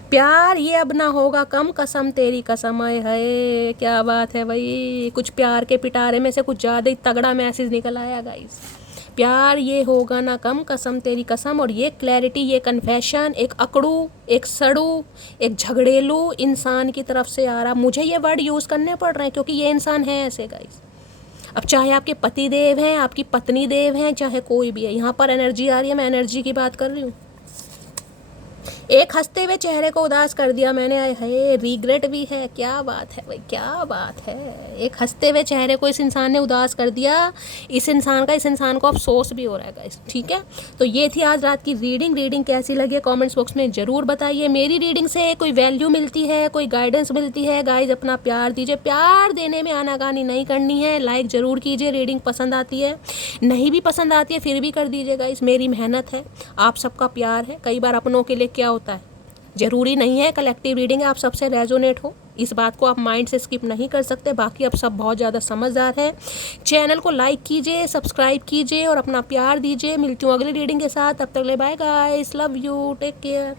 प्यार ये अब ना होगा कम, कसम तेरी कसम। आए है क्या बात है भाई, कुछ प्यार के पिटारे में से कुछ ज़्यादा ही तगड़ा मैसेज निकल आया गाइस। प्यार ये होगा ना कम, कसम तेरी कसम। और ये क्लैरिटी, ये कन्फेशन एक अकड़ू, एक सड़ू, एक झगड़ेलू इंसान की तरफ से आ रहा। मुझे ये वर्ड यूज़ करने पड़ रहे हैं क्योंकि ये इंसान है ऐसे गाइस। अब चाहे आपके पति देव हैं, आपकी पत्नी देव हैं, चाहे कोई भी है, यहाँ पर एनर्जी आ रही है, मैं एनर्जी की बात कर रही हूँ। एक हंसते हुए चेहरे को उदास कर दिया मैंने, है रिग्रेट भी है। क्या बात है भाई, क्या बात है। एक हंसते हुए चेहरे को इस इंसान ने उदास कर दिया, इस इंसान को अफसोस भी हो रहा है गाइस। ठीक है, तो ये थी आज रात की रीडिंग कैसी लगी कमेंट्स बॉक्स में ज़रूर बताइए। मेरी रीडिंग से कोई वैल्यू मिलती है, कोई गाइडेंस मिलती है गाइज, अपना प्यार दीजिए। प्यार देने में आनाकानी नहीं करनी है। लाइक ज़रूर कीजिए, रीडिंग पसंद आती है, नहीं भी पसंद आती है फिर भी कर दीजिए गाइस, मेरी मेहनत है, आप सबका प्यार है। कई बार अपनों के लिए क्या होता है, ज़रूरी नहीं है कलेक्टिव रीडिंग है आप सबसे रेजोनेट हो, इस बात को आप माइंड से स्किप नहीं कर सकते। बाकी आप सब बहुत ज़्यादा समझदार हैं। चैनल को लाइक कीजिए, सब्सक्राइब कीजिए और अपना प्यार दीजिए। मिलती हूँ अगली रीडिंग के साथ, तब तक ले bye guys, love you, take care.